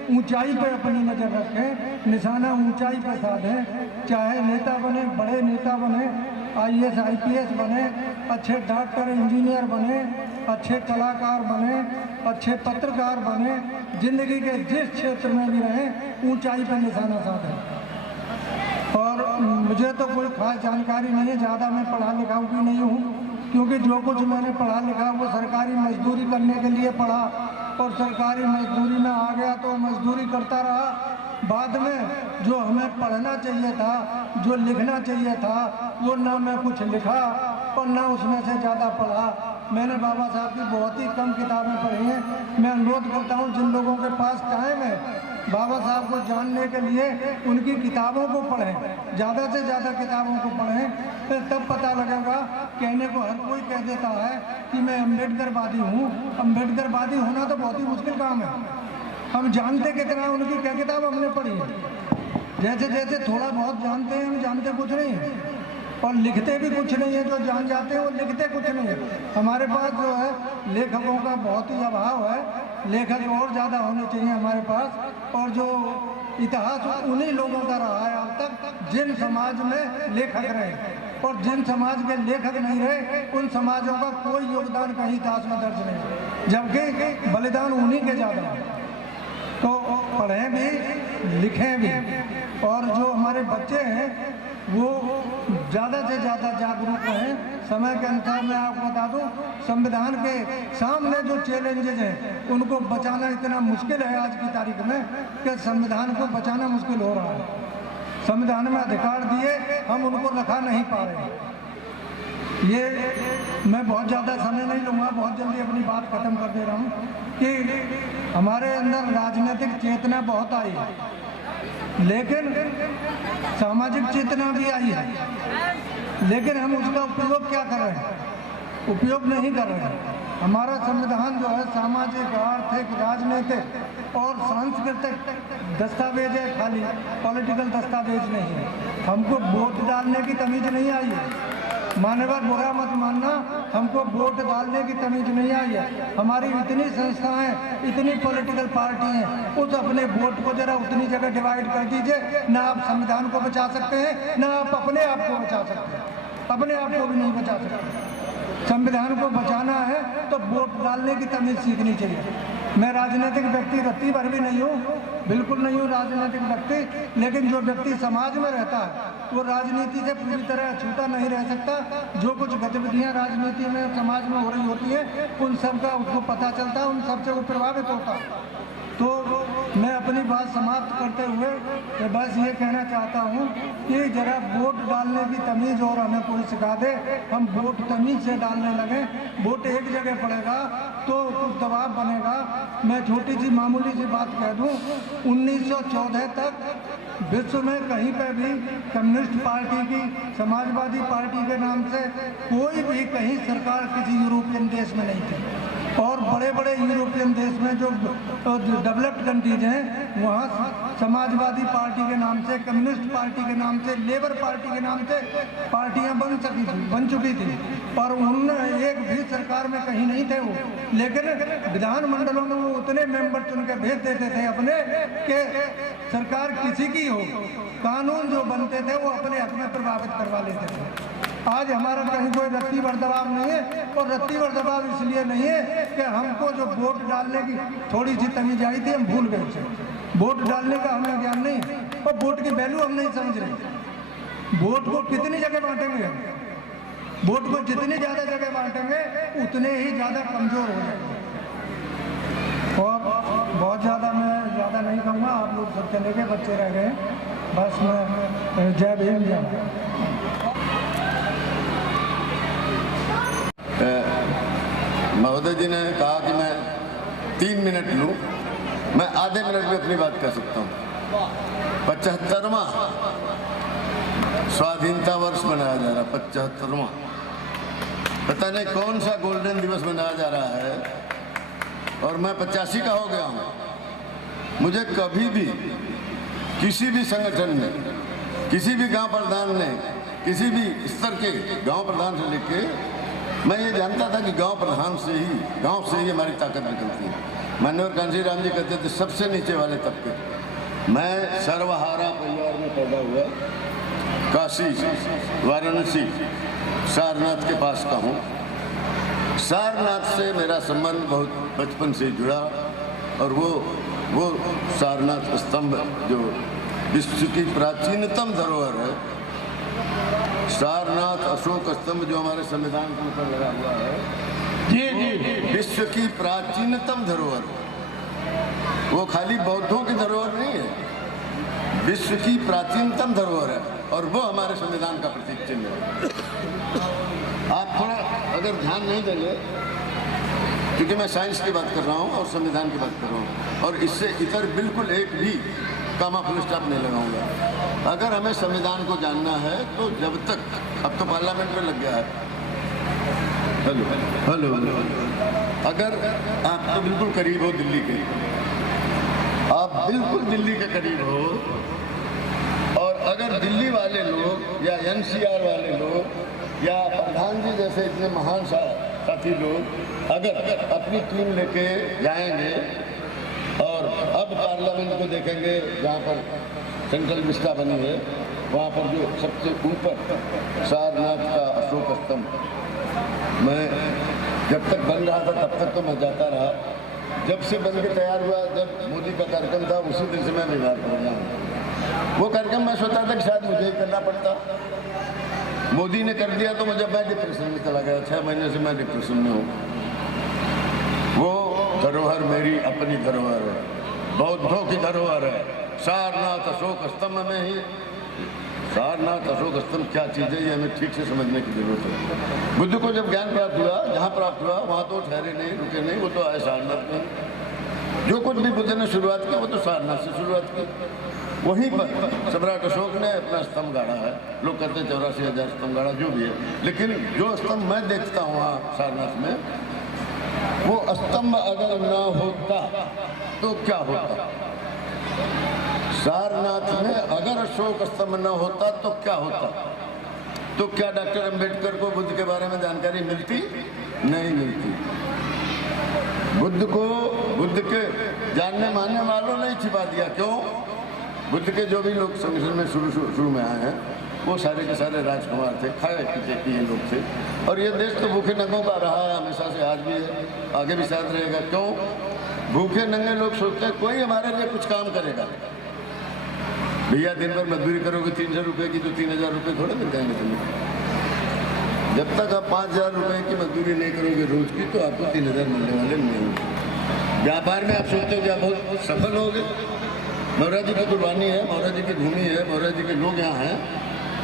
ऊंचाई पर अपनी नज़र रखें, निशाना ऊंचाई पर साधें। चाहे नेता बने, बड़े नेता बने, IAS IPS बने, अच्छे डॉक्टर इंजीनियर बने, अच्छे कलाकार बने, अच्छे पत्रकार बने, जिंदगी के जिस क्षेत्र में भी रहें ऊंचाई पर निशाना साधें। और मुझे तो कोई खास जानकारी नहीं है, ज़्यादा मैं पढ़ा लिखा भी नहीं हूँ, क्योंकि जो कुछ मैंने पढ़ा लिखा वो सरकारी मजदूरी करने के लिए पढ़ा, और सरकारी मजदूरी में आ गया तो मजदूरी करता रहा। बाद में जो हमें पढ़ना चाहिए था, जो लिखना चाहिए था, वो ना मैं कुछ लिखा और ना उसमें से ज़्यादा पढ़ा। मैंने बाबा साहब की बहुत ही कम किताबें पढ़ी हैं। मैं अनुरोध करता हूँ जिन लोगों के पास टाइम है बाबा साहब को जानने के लिए उनकी किताबों को पढ़ें, ज़्यादा से ज़्यादा किताबों को पढ़ें, तब पता लगेगा। कहने को हर कोई कह देता है कि मैं अम्बेडकरवादी हूँ। अम्बेडकरवादी होना तो बहुत ही मुश्किल काम है। हम जानते कितना, उनकी क्या किताब हमने पढ़ी है। जैसे जैसे थोड़ा बहुत जानते हैं, हम जानते कुछ नहीं है, और लिखते भी कुछ नहीं है। जो जान जाते हैं वो लिखते कुछ नहीं है। हमारे पास जो है लेखकों का बहुत ही अभाव है। लेखक और ज़्यादा होने चाहिए हमारे पास। और जो इतिहास उन्हीं लोगों का रहा है अब तक जिन समाज में लेखक रहे, और जिन समाज के लेखक नहीं रहे उन समाजों का कोई योगदान कहीं इतिहास में दर्ज नहीं, जबकि बलिदान उन्हीं के ज़्यादा है। तो पढ़ें भी लिखें भी, और जो हमारे बच्चे हैं वो ज़्यादा से ज़्यादा जागरूक रहें। समय के अनुसार मैं आपको बता दूं, संविधान के सामने जो चैलेंजेस हैं उनको बचाना इतना मुश्किल है आज की तारीख में कि संविधान को बचाना मुश्किल हो रहा है। संविधान में अधिकार दिए, हम उनको रखा नहीं पा रहे। ये मैं बहुत ज़्यादा समय नहीं लूँगा, बहुत जल्दी अपनी बात खत्म कर दे रहा हूँ कि हमारे अंदर राजनीतिक चेतना बहुत आई है, लेकिन सामाजिक चेतना भी आई है, लेकिन हम उसका उपयोग क्या कर रहे हैं? उपयोग नहीं कर रहे हैं। हमारा संविधान जो है सामाजिक, आर्थिक, राजनीतिक और सांस्कृतिक दस्तावेज है, खाली पॉलिटिकल दस्तावेज नहीं है। हमको वोट डालने की तमीज नहीं आई है। मान्यवर बुरा मत मानना, हमको वोट डालने की तमीज नहीं आई है। हमारी इतनी संस्थाएं, इतनी पॉलिटिकल पार्टी हैं, उस अपने वोट को जरा उतनी जगह डिवाइड कर दीजिए। ना आप संविधान को बचा सकते हैं, ना आप अपने आप को बचा सकते हैं। अपने आप को भी नहीं बचा सकते। संविधान को बचाना है तो वोट डालने की तमीज सीखनी चाहिए। मैं राजनीतिक व्यक्ति रत्ती भर भी नहीं हूँ, बिल्कुल नहीं हूँ राजनीतिक व्यक्ति, लेकिन जो व्यक्ति समाज में रहता है वो राजनीति से पूरी तरह अछूता नहीं रह सकता। जो कुछ गतिविधियाँ राजनीति में समाज में हो रही होती हैं उन सब का उसको पता चलता है, उन सबसे वो प्रभावित होता है। तो मैं अपनी बात समाप्त करते हुए बस ये कहना चाहता हूँ कि जरा वोट डालने की तमीज़ और हमें कोई सिखा दे। हम वोट तमीज़ से डालने लगे, वोट एक जगह पड़ेगा तो कुछ दबाव बनेगा। मैं छोटी सी मामूली सी बात कह दूँ, 1914 तक विश्व में कहीं पर भी कम्युनिस्ट पार्टी की, समाजवादी पार्टी के नाम से कोई भी कहीं सरकार किसी यूरोपियन देश में नहीं थी। और बड़े बड़े यूरोपियन देश में जो डेवलप्ड कंट्रीज हैं वहाँ समाजवादी पार्टी के नाम से, कम्युनिस्ट पार्टी के नाम से, लेबर पार्टी के नाम से पार्टियाँ बन चुकी थी और उन एक भी सरकार में कहीं नहीं थे वो। लेकिन विधानमंडलों में वो उतने मेंबर चुन के भेज देते थे अपने कि सरकार किसी की हो, कानून जो बनते थे वो अपने हक में प्रभावित करवा लेते थे। आज हमारा कहीं कोई रत्ती भर दबाव नहीं है, और रत्ती भर दबाव इसलिए नहीं है कि हमको जो वोट डालने की थोड़ी सी तमीज आई थी हम भूल गए थे। वोट डालने का हमें ज्ञान नहीं है और वोट की वैल्यू हम नहीं समझ रहे। वोट को कितनी जगह बांटेंगे हम? वोट को जितनी ज़्यादा जगह बांटेंगे उतने ही ज़्यादा कमज़ोर हो जाएंगे। और बहुत ज़्यादा मैं ज़्यादा नहीं कहूँगा, आप लोग सब चले गए, बच्चे रह गए। बस मैं जय भीम जय। महोदय जी ने कहा कि मैं 3 मिनट लूँ, मैं आधे मिनट में अपनी बात कर सकता हूँ। 75वां स्वाधीनता वर्ष मनाया जा रहा, 75वां, पता नहीं कौन सा गोल्डन दिवस मनाया जा रहा है, और मैं 85 का हो गया हूँ। मुझे कभी भी किसी भी संगठन ने, किसी भी गांव प्रधान ने, किसी भी स्तर के गांव प्रधान से लेके मैं ये जानता था कि गांव प्रधान से ही, गांव से ही हमारी ताकत निकलती है। माननीय कांशी राम जी कहते थे सबसे नीचे वाले तबके। मैं सर्वहारा परिवार में पैदा हुआ, काशी, वाराणसी, सारनाथ के पास का हूँ। सारनाथ से मेरा संबंध बहुत बचपन से जुड़ा, और वो सारनाथ स्तंभ जो विश्व की प्राचीनतम धरोहर है, सारनाथ अशोक स्तंभ जो हमारे संविधान के ऊपर लगा हुआ है, जी, विश्व की प्राचीनतम धरोहर, वो खाली बौद्धों की धरोहर नहीं है, विश्व की प्राचीनतम धरोहर है, और वो हमारे संविधान का प्रतीक चिन्ह है। आप थोड़ा अगर ध्यान नहीं देंगे, क्योंकि मैं साइंस की बात कर रहा हूँ और संविधान की बात कर रहा हूँ, और इससे इतर बिल्कुल एक भी कामा फुल स्टॉप नहीं लगाऊंगा। अगर हमें संविधान को जानना है तो जब तक, अब तो पार्लियामेंट में लग गया है, हेलो, अगर आप तो बिल्कुल करीब हो दिल्ली के, आप बिल्कुल दिल्ली के करीब हो, और अगर दिल्ली वाले लोग या NCR वाले लोग या प्रधान जी जैसे इतने महान साथी लोग अगर अपनी टीम लेके जाएंगे और अब पार्लियामेंट को देखेंगे जहाँ पर सेंट्रल विस्टा बनी है, वहाँ पर जो सबसे ऊपर सारनाथ का अशोक स्तंभ, मैं जब तक बन रहा था तब तक तो मैं जाता रहा। जब से बन के तैयार हुआ, जब मोदी का कार्यक्रम था, उसी दिन से मैं बीमार पड़ गया हूँ। वो कार्यक्रम मैं सोचा था कि शायद मुझे ही करना पड़ता, मोदी ने कर दिया तो मुझे, मैं डिप्रेशन में चला गया। 6 महीने से मैं डिप्रेशन में हूँ। वो धरोहर मेरी अपनी धरोहर है, बौद्धों की धरोहर है। सारनाथ अशोक स्तंभ में ही, सारनाथ अशोक स्तंभ क्या चीज़ है ये हमें ठीक से समझने की जरूरत है। बुद्ध को जब ज्ञान प्राप्त हुआ, जहाँ प्राप्त हुआ वहाँ तो ठहरे नहीं, रुके नहीं, वो तो आए सारनाथ में। जो कुछ भी बुद्ध ने शुरुआत की वो तो सारनाथ से शुरुआत की। वहीं पर सम्राट अशोक ने अपना स्तंभ गाड़ा है। लोग कहते हैं 84,000 स्तंभ गाड़ा, जो भी है, लेकिन जो स्तंभ मैं देखता हूँ वहाँ सारनाथ में, वो स्तंभ अगर ना होता तो क्या होता? सारनाथ में अगर अशोक स्तंभ न होता तो क्या होता? तो क्या डॉक्टर अंबेडकर को बुद्ध के बारे में जानकारी मिलती? नहीं मिलती। बुद्ध को बुद्ध के जानने मानने वालों ने छिपा दिया। क्यों? बुद्ध के जो भी लोग संगठन में शुरू में आए हैं, वो सारे के सारे राजकुमार थे, खाए पीते पिए लोग थे। और ये देश तो भूखे नंगों का रहा है हमेशा से, आज भी है, आगे भी साथ रहेगा। क्यों? भूखे नंगे लोग सोचते हैं कोई हमारे लिए कुछ काम करेगा। भैया दिन भर मजदूरी करोगे 300 रुपये की तो 3,000 रुपये थोड़े मिल जाएंगे तुम्हें। जब तक आप 5,000 रुपये की मजदूरी नहीं करोगे रोज की, तो आपको 3,000 मिलने वाले नहीं होंगे। व्यापार में आप सोचते हो कि आप बहुत सफल होगे। मौर्य जी की कुर्बानी है, मौर्य जी की भूमि है, मौर्य जी के लोग यहाँ हैं।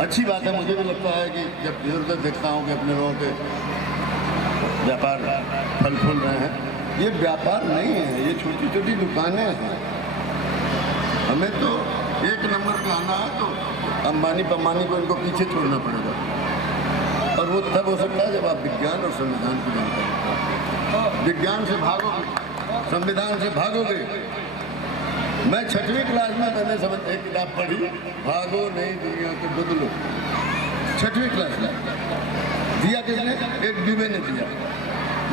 अच्छी बात है, मुझे भी लगता है कि जब इधर उधर देखता हूँ कि अपने लोगों के व्यापार फल फूल रहे हैं। ये व्यापार नहीं है, ये छोटी छोटी दुकानें हैं। हमें तो 1 नंबर पे आना है तो अंबानी पम्बानी को इनको पीछे छोड़ना पड़ेगा। और वो तब हो सकता है जब आप विज्ञान और संविधान की जानकारी, विज्ञान से भागोगे, संविधान से भागोगे। मैं 6वीं क्लास में मैंने एक किताब पढ़ी, भागो नहीं दुनिया को बदलो। 6वीं क्लास में दिया किसने? एक दुबे ने दिया।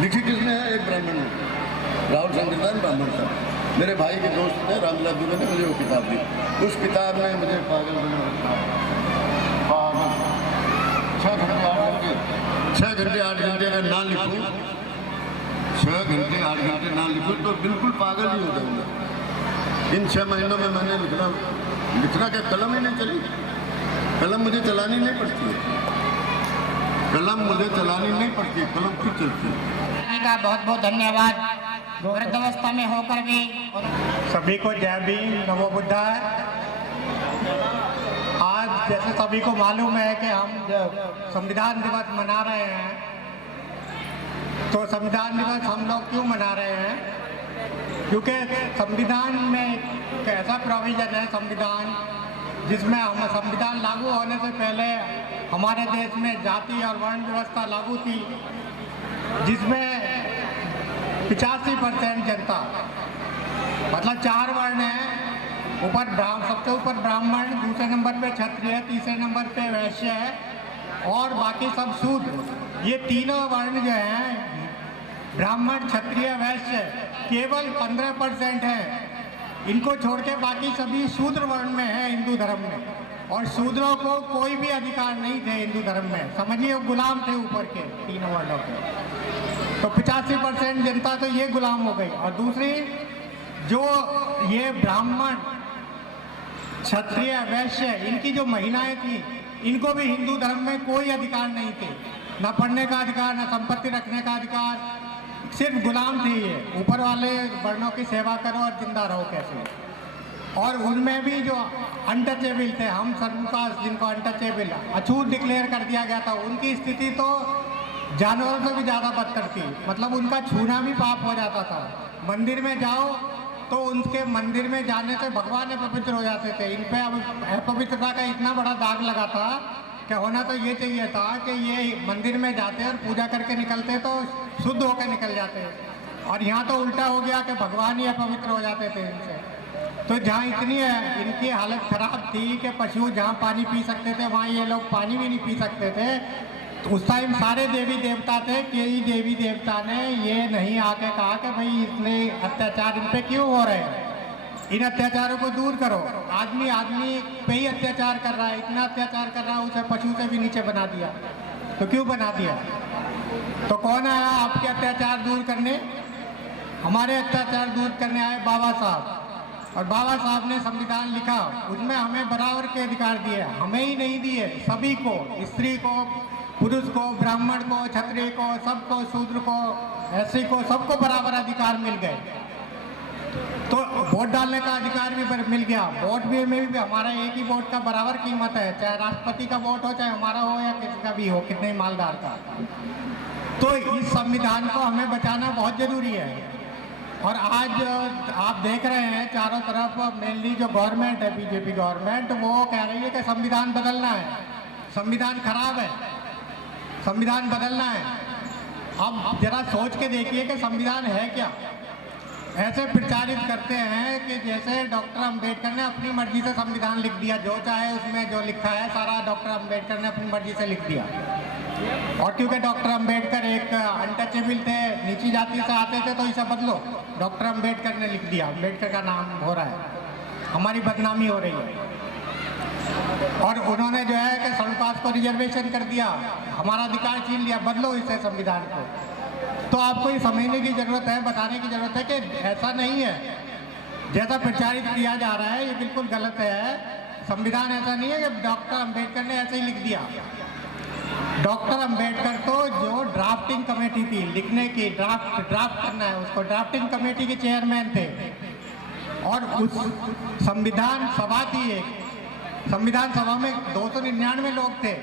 लिखी किसने है? एक ब्राह्मण ने, राहुल संकीर्तन ब्राह्मण था। मेरे भाई के दोस्त ने, रामलाल दुबे ने मुझे वो किताब दी। उस किताब में मुझे पागल बना रखा है। पागल 6 घंटे 8 घंटे अगर ना लिखूं, 6 घंटे 8 घंटे ना लिखूं तो बिल्कुल पागल ही हो जाऊंगा। इन 6 महीनों में मैंने लिखना क्या, कलम ही नहीं चली। कलम मुझे चलानी नहीं पड़ती है, कलम मुझे चलानी नहीं पड़ती है, कलम खुद चलती है। का बहुत बहुत धन्यवाद। वृद्धावस्था में होकर भी सभी को जय भीम, नमो बुद्धाय। आज जैसे सभी को मालूम है कि हम संविधान दिवस मना रहे हैं, तो संविधान दिवस हम लोग क्यों मना रहे हैं? क्योंकि संविधान में एक ऐसा प्रोविजन है, संविधान जिसमें हम संविधान लागू होने से पहले हमारे देश में जाति और वर्ण व्यवस्था लागू थी, जिसमें 85% जनता, मतलब 4 वर्ण हैं, ऊपर सबसे ऊपर ब्राह्मण, दूसरे नंबर पे क्षत्रिय, तीसरे नंबर पे वैश्य है और बाकी सब शूद्र। ये तीनों वर्ण जो हैं, ब्राह्मण क्षत्रिय वैश्य, केवल 15% है। इनको छोड़ के बाकी सभी शूद्र वर्ण में है हिंदू धर्म में, और शूद्रों को कोई भी अधिकार नहीं थे हिंदू धर्म में। समझिए वो गुलाम थे ऊपर के तीनों वर्णों के। तो 85% जनता तो ये गुलाम हो गई। और दूसरी जो ये ब्राह्मण क्षत्रिय वैश्य, इनकी जो महिलाएं थी, इनको भी हिंदू धर्म में कोई अधिकार नहीं थे, न पढ़ने का अधिकार, न संपत्ति रखने का अधिकार, सिर्फ गुलाम थे ये। ऊपर वाले वर्णों की सेवा करो और जिंदा रहो कैसे। और उनमें भी जो अनटचेबल थे, हम सर्वकास्ट जिनको अनटचेबल अछूत डिक्लेयर कर दिया गया था, उनकी स्थिति तो जानवरों से भी ज़्यादा बदतर थी। मतलब उनका छूना भी पाप हो जाता था। मंदिर में जाओ तो उनके मंदिर में जाने से भगवान अपवित्र हो जाते थे। इन पे अब अपवित्रता का इतना बड़ा दाग लगा था कि होना तो ये चाहिए था कि ये मंदिर में जाते और पूजा करके निकलते तो शुद्ध होकर निकल जाते। और यहाँ तो उल्टा हो गया कि भगवान ही अपवित्र हो जाते थे इनसे। तो जहाँ इतनी है इनकी हालत खराब थी कि पशु जहाँ पानी पी सकते थे वहाँ ये लोग पानी भी नहीं पी सकते थे। तो उस टाइम सारे देवी देवता थे, कई देवी देवता ने ये नहीं आके कहा कि भाई इतने अत्याचार इन पे क्यों हो रहे हैं। इन अत्याचारों को दूर करो। आदमी आदमी पे ही अत्याचार कर रहा है, इतना अत्याचार कर रहा है, उसे पशु से भी नीचे बना दिया। तो क्यों बना दिया? तो कौन आया आपके अत्याचार दूर करने? हमारे अत्याचार दूर करने आए बाबा साहब। और बाबा साहब ने संविधान लिखा, उसमें हमें बराबर के अधिकार दिए। हमें ही नहीं दिए, सभी को, स्त्री को, पुरुष को, ब्राह्मण को, क्षत्रिय को, सबको, शूद्र को, एससी को, सबको बराबर अधिकार मिल गए। तो वोट डालने का अधिकार भी मिल गया। वोट भी में भी हमारा एक ही वोट का बराबर कीमत है, चाहे राष्ट्रपति का वोट हो, चाहे हमारा हो या किसी का भी हो, कितने मालदार का। तो इस संविधान को हमें बचाना बहुत जरूरी है। और आज आप देख रहे हैं चारों तरफ मेनली जो गवर्नमेंट है, बीजेपी गवर्नमेंट, वो कह रही है कि संविधान बदलना है, संविधान खराब है, संविधान बदलना है। अब जरा सोच के देखिए कि संविधान है क्या। ऐसे प्रचारित करते हैं कि जैसे डॉक्टर अंबेडकर ने अपनी मर्जी से संविधान लिख दिया, जो चाहे उसमें जो लिखा है सारा डॉक्टर अंबेडकर ने अपनी मर्जी से लिख दिया। और क्योंकि डॉक्टर अंबेडकर एक अनटचेबल थे, नीची जाति से आते थे, तो इसे बदलो, डॉक्टर अंबेडकर ने लिख दिया, अंबेडकर का नाम हो रहा है, हमारी बदनामी हो रही है। और उन्होंने जो है कि सर्वकास्ट को रिजर्वेशन कर दिया, हमारा अधिकार छीन लिया, बदलो इसे संविधान को। तो आपको ये समझने की ज़रूरत है, बताने की ज़रूरत है कि ऐसा नहीं है जैसा प्रचारित किया जा रहा है, ये बिल्कुल गलत है। संविधान ऐसा नहीं है कि डॉक्टर अंबेडकर ने ऐसे ही लिख दिया। डॉक्टर अंबेडकर तो जो ड्राफ्टिंग कमेटी थी, लिखने की, ड्राफ्ट करना है उसको, ड्राफ्टिंग कमेटी के चेयरमैन थे। और उस संविधान सभा थी एक, संविधान सभा में 299 लोग थे।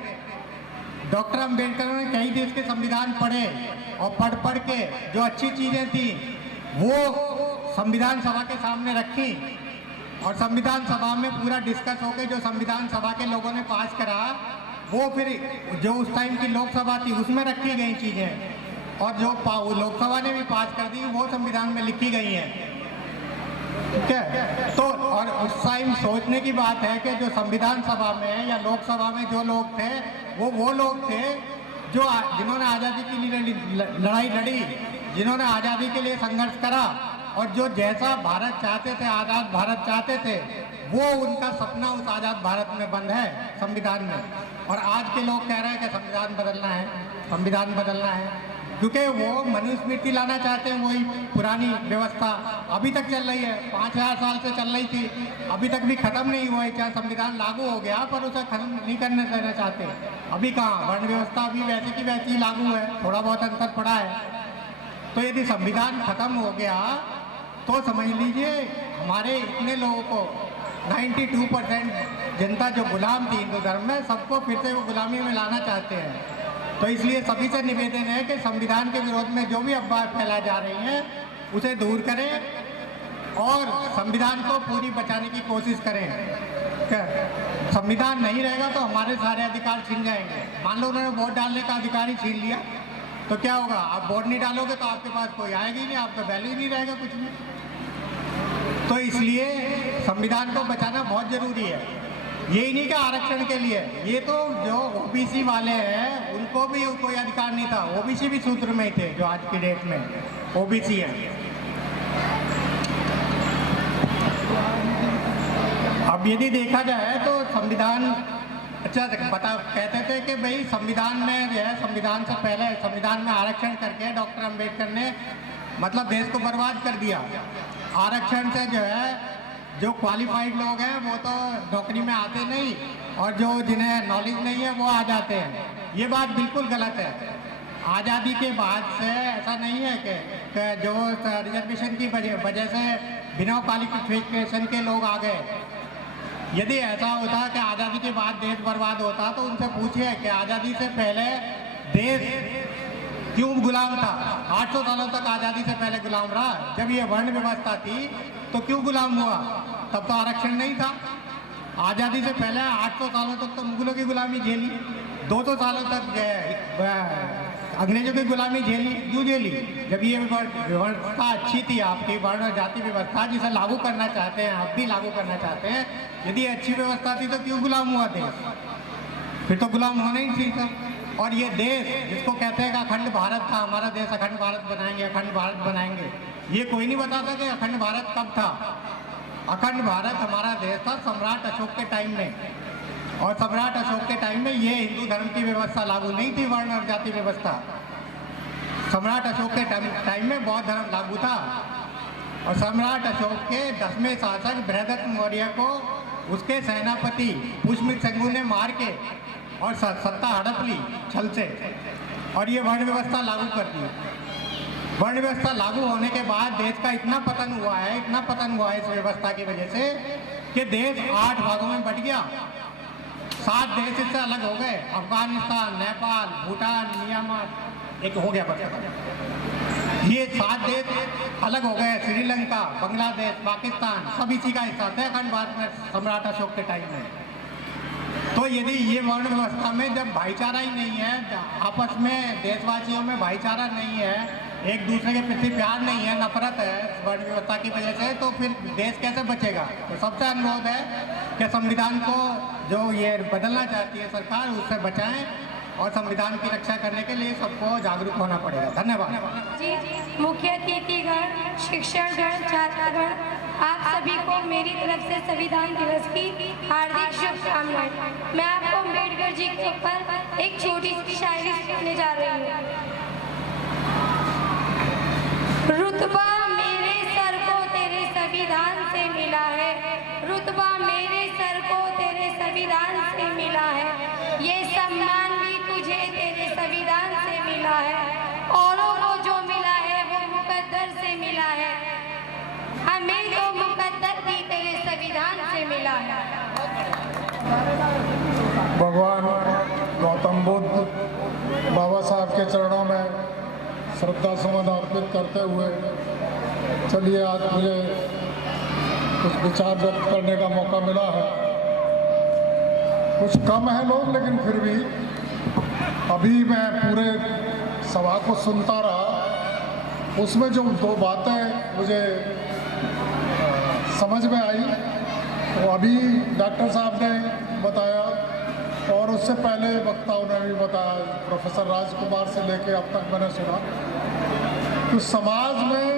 डॉक्टर अंबेडकर ने कई देश के संविधान पढ़े और पढ़ के जो अच्छी चीज़ें थी वो संविधान सभा के सामने रखी। और संविधान सभा में पूरा डिस्कस होकर जो संविधान सभा के लोगों ने पास करा, वो फिर जो उस टाइम की लोकसभा थी उसमें रखी गई चीज़ें, और जो लोकसभा ने भी पास कर दी वो संविधान में लिखी गई हैं। ठीक है। तो और उस टाइम सोचने की बात है कि जो संविधान सभा में या लोकसभा में जो लोग थे वो लोग थे जो जिन्होंने आज़ादी के लिए लड़ाई लड़ी, जिन्होंने आज़ादी के लिए संघर्ष करा, और जो जैसा भारत चाहते थे, आज़ाद भारत चाहते थे, वो उनका सपना उस आज़ाद भारत में बंद है संविधान में। और आज के लोग कह रहे हैं कि संविधान बदलना है, संविधान बदलना है, क्योंकि वो मनुस्मृति लाना चाहते हैं, वही पुरानी व्यवस्था अभी तक चल रही है, 5000 साल से चल रही थी, अभी तक भी खत्म नहीं हुआ है। चाहे संविधान लागू हो गया पर उसे खत्म नहीं करने देना चाहते। अभी कहाँ, वर्ण व्यवस्था अभी वैसे की वैसी ही लागू है, थोड़ा बहुत अंतर पड़ा है। तो यदि संविधान खत्म हो गया तो समझ लीजिए हमारे इतने लोगों को 92% जनता जो गुलाम थी हिंदू धर्म में, सबको फिर से वो गुलामी में लाना चाहते हैं। तो इसलिए सभी से निवेदन है कि संविधान के विरोध में जो भी अफवाह फैलाई जा रही हैं उसे दूर करें और संविधान को पूरी बचाने की कोशिश करें। संविधान नहीं रहेगा तो हमारे सारे अधिकार छीन जाएंगे। मान लो उन्होंने वोट डालने का अधिकार ही छीन लिया तो क्या होगा? आप वोट नहीं डालोगे तो आपके पास कोई आएगा ही नहीं, आपका वैल्यू ही नहीं रहेगा कुछ भी। तो इसलिए संविधान को बचाना बहुत जरूरी है। यही नहीं कि आरक्षण के लिए, ये तो जो ओबीसी वाले हैं उनको भी कोई अधिकार नहीं था, ओबीसी भी सूत्र में ही थे जो आज की डेट में ओबीसी हैं। अब यदि देखा जाए तो संविधान कहते थे कि भाई संविधान में जो है, संविधान से पहले संविधान में आरक्षण करके डॉक्टर अंबेडकर ने मतलब देश को बर्बाद कर दिया। आरक्षण से जो है जो क्वालिफाइड लोग हैं वो तो नौकरी में आते नहीं और जो जिन्हें नॉलेज नहीं है वो आ जाते हैं। ये बात बिल्कुल गलत है। आज़ादी के बाद से ऐसा नहीं है कि जो रिजर्वेशन की वजह से बिना क्वालिफिकेशन के लोग आ गए। यदि ऐसा होता कि आज़ादी के बाद देश बर्बाद होता तो उनसे पूछिए कि आज़ादी से पहले देश क्यों गुलाम था? 800 सालों तक आज़ादी से पहले गुलाम रहा। जब ये वर्ण व्यवस्था थी तो क्यों गुलाम हुआ? तब तो आरक्षण नहीं था। आज़ादी से पहले 800 सालों तक तो मुगलों की गुलामी झेली, 200 सालों तक अंग्रेजों की गुलामी झेली। क्यों झेली? जब ये व्यवस्था अच्छी थी, आपकी वर्ण जाति व्यवस्था जिसे लागू करना चाहते हैं, आप भी लागू करना चाहते हैं, यदि अच्छी व्यवस्था थी तो क्यों गुलाम हुआ देश? फिर तो गुलाम होना ही ठीक था। और ये देश जिसको कहते हैं कि अखंड भारत था, हमारा देश अखंड भारत बनाएंगे, अखंड भारत बनाएंगे, ये कोई नहीं बताता कि अखंड भारत कब था। अखंड भारत हमारा देश था सम्राट अशोक के टाइम में, और सम्राट अशोक के टाइम में ये हिंदू धर्म की व्यवस्था लागू नहीं थी, वर्ण और जाति व्यवस्था। सम्राट अशोक के टाइम में बौद्ध धर्म लागू था, और सम्राट अशोक के 10वें शासक बृहदत्त मौर्य को उसके सेनापति पुष्यमित्र शंगु ने मार के और सत्ता हड़प ली छल से, और ये वर्ण व्यवस्था लागू कर दी। वर्ण व्यवस्था लागू होने के बाद देश का इतना पतन हुआ है, इतना पतन हुआ है इस व्यवस्था की वजह से कि देश 8 भागों में बट गया। 7 देश इससे अलग हो गए, अफगानिस्तान, नेपाल, भूटान, म्यांमार, एक हो गया बचा। ये 7 देश अलग हो गए, श्रीलंका, बांग्लादेश, पाकिस्तान, सब इसी का हिस्सा थे अखंड भारत में सम्राट अशोक के टाइम में। तो यदि ये वर्ण व्यवस्था में जब भाईचारा ही नहीं है, आपस में देशवासियों में भाईचारा नहीं है, एक दूसरे के प्रति प्यार नहीं है, नफरत है वर्ण व्यवस्था की वजह से, तो फिर देश कैसे बचेगा। तो सबसे अनुरोध है कि संविधान को जो ये बदलना चाहती है सरकार, उससे बचाएं, और संविधान की रक्षा करने के लिए सबको जागरूक होना पड़ेगा। धन्यवाद। जी, मुख्य अतिथिगण, शिक्षकगण, छात्रगण, आप सभी को मेरी तरफ से संविधान दिवस की हार्दिक शुभकामनाएं। मैं आपको अम्बेडकर जी के ऊपर एक छोटी सी शायरी सुनाने जा रही हूँ। रुतबा मेरे सर को तेरे संविधान से मिला है, रुतबा मेरे सर को तेरे संविधान से मिला है, ये सम्मान भी तुझे तेरे संविधान से मिला है, औरों को जो मिला है वो मुकद्दर से मिला है, हमें तो मुकद्दर भी तेरे संविधान से मिला है। भगवान गौतम बुद्ध बाबा साहब के चरणों में श्रद्धा सुमन अर्पित करते हुए चलिए आज मुझे कुछ विचार व्यक्त करने का मौका मिला है। कुछ कम है लोग, लेकिन फिर भी अभी मैं पूरे सभा को सुनता रहा, उसमें जो 2 बातें मुझे समझ में आई वो अभी डॉक्टर साहब ने बताया और उससे पहले वक्ताओं ने भी बताया, प्रोफेसर राजकुमार से लेके अब तक मैंने सुना। तो समाज में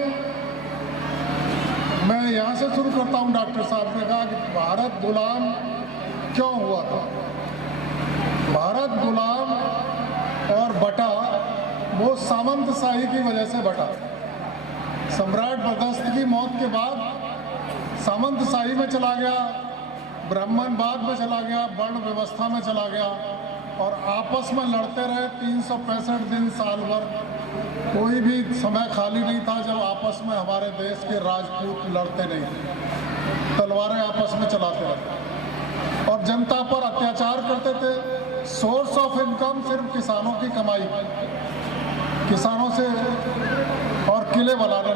मैं यहाँ से शुरू करता हूँ। डॉक्टर साहब ने कहा कि भारत गुलाम क्यों हुआ था। भारत गुलाम और बटा वो सामंतशाही की वजह से बटा। सम्राट बर्दस्त की मौत के बाद सामंतशाही में चला गया, ब्राह्मणवाद में चला गया, वर्ण व्यवस्था में चला गया, और आपस में लड़ते रहे 365 दिन साल भर। कोई भी समय खाली नहीं था जब आपस में हमारे देश के राजपूत लड़ते नहीं थे, तलवारें आपस में चलाते रहते और जनता पर अत्याचार करते थे। सोर्स ऑफ इनकम सिर्फ किसानों की कमाई, किसानों से, और किले बनाने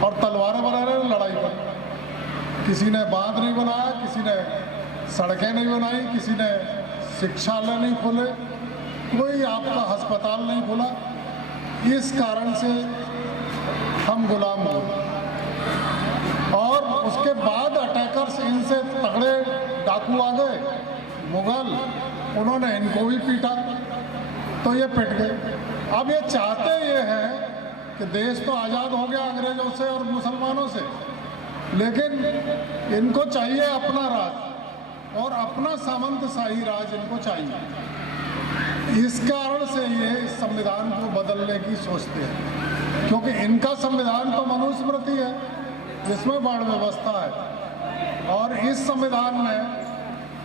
और तलवारें बनाने, लड़ाई पर। किसी ने बांध नहीं बनाया, किसी ने सड़कें नहीं बनाई, किसी ने शिक्षालय नहीं खोले, कोई आपका अस्पताल नहीं खोला। इस कारण से हम गुलाम हुए। और उसके बाद अटैकर्स, इनसे तगड़े डाकू आ गए मुगल, उन्होंने इनको भी पीटा तो ये पिट गए। अब ये चाहते ये हैं कि देश तो आज़ाद हो गया अंग्रेज़ों से और मुसलमानों से, लेकिन इनको चाहिए अपना राज और अपना सामंतशाही राज इनको चाहिए। इस कारण से ये इस संविधान को बदलने की सोचते हैं, क्योंकि इनका संविधान तो मनुस्मृति है जिसमें वर्ण व्यवस्था है, और इस संविधान में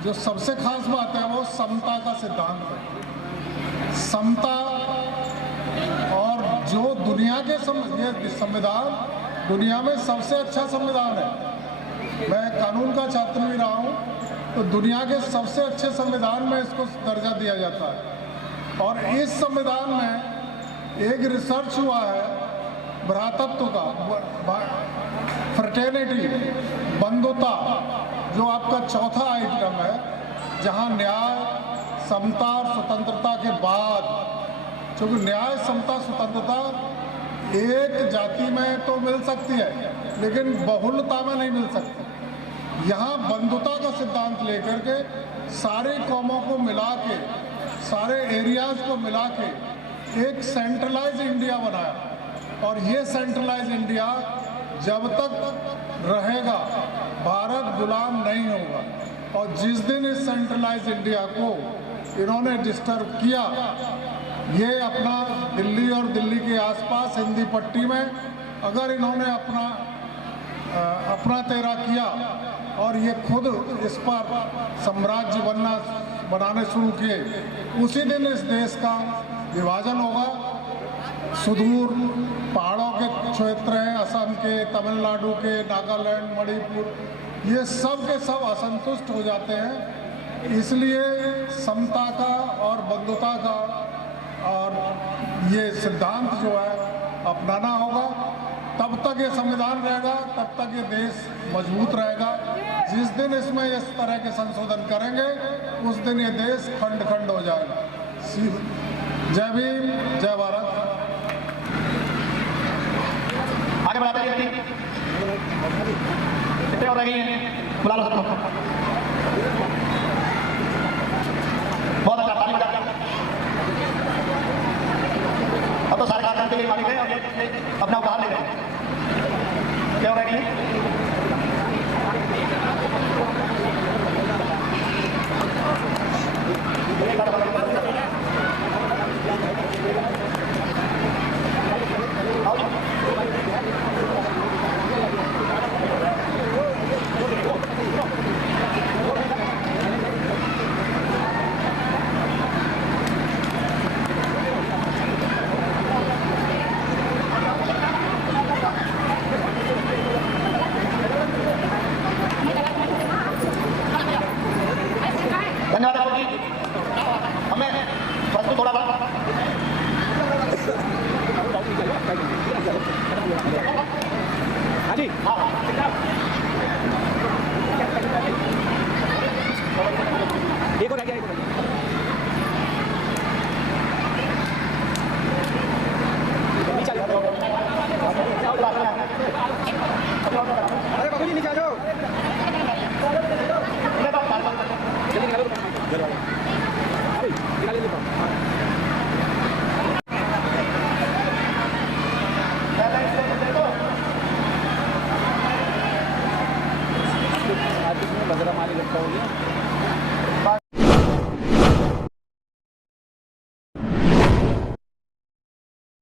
जो सबसे खास बात है वो समता का सिद्धांत है। समता, और जो दुनिया के ये संविधान दुनिया में सबसे अच्छा संविधान है। मैं कानून का छात्र भी रहा हूँ, तो दुनिया के सबसे अच्छे संविधान में इसको दर्जा दिया जाता है। और इस संविधान में एक रिसर्च हुआ है भ्रातृत्व का, फ्रेटर्निटी, बंधुता, जो आपका चौथा आइटम है, जहाँ न्याय, समता और स्वतंत्रता के बाद, क्योंकि न्याय, समता, स्वतंत्रता एक जाति में तो मिल सकती है लेकिन बहुलता में नहीं मिल सकती। यहाँ बंधुता का सिद्धांत लेकर के सारे कौमों को मिला के, सारे एरियाज को मिला के एक सेंट्रलाइज इंडिया बनाया, और ये सेंट्रलाइज इंडिया जब तक रहेगा भारत गुलाम नहीं होगा। और जिस दिन इस सेंट्रलाइज इंडिया को इन्होंने डिस्टर्ब किया, ये अपना दिल्ली और दिल्ली के आसपास हिंदी पट्टी में अगर इन्होंने अपना तेरा किया और ये खुद इस पर साम्राज्य बनाने शुरू किए, उसी दिन इस देश का विभाजन होगा। सुदूर पहाड़ों के क्षेत्र हैं, असम के, तमिलनाडु के, नागालैंड, मणिपुर, ये सब के सब असंतुष्ट हो जाते हैं। इसलिए समता का और बंधुता का और ये सिद्धांत जो है अपनाना होगा। तब तक ये संविधान रहेगा, तब तक ये देश मजबूत रहेगा। जिस दिन इसमें इस तरह के संशोधन करेंगे, उस दिन ये देश खंड खंड हो जाएगा। जय भीम, जय भारत। आगे बढ़ाते हैं, कितने और रह गई हैं? बुला लो सबको। बहुत अच्छा, ताली बजा। अब तो सारे कार्यक्रम के लिए मालिक हैं और ये अपना उपहार ले रहे हैं। क्या हो रही है? बजरा माली लगता हो गया।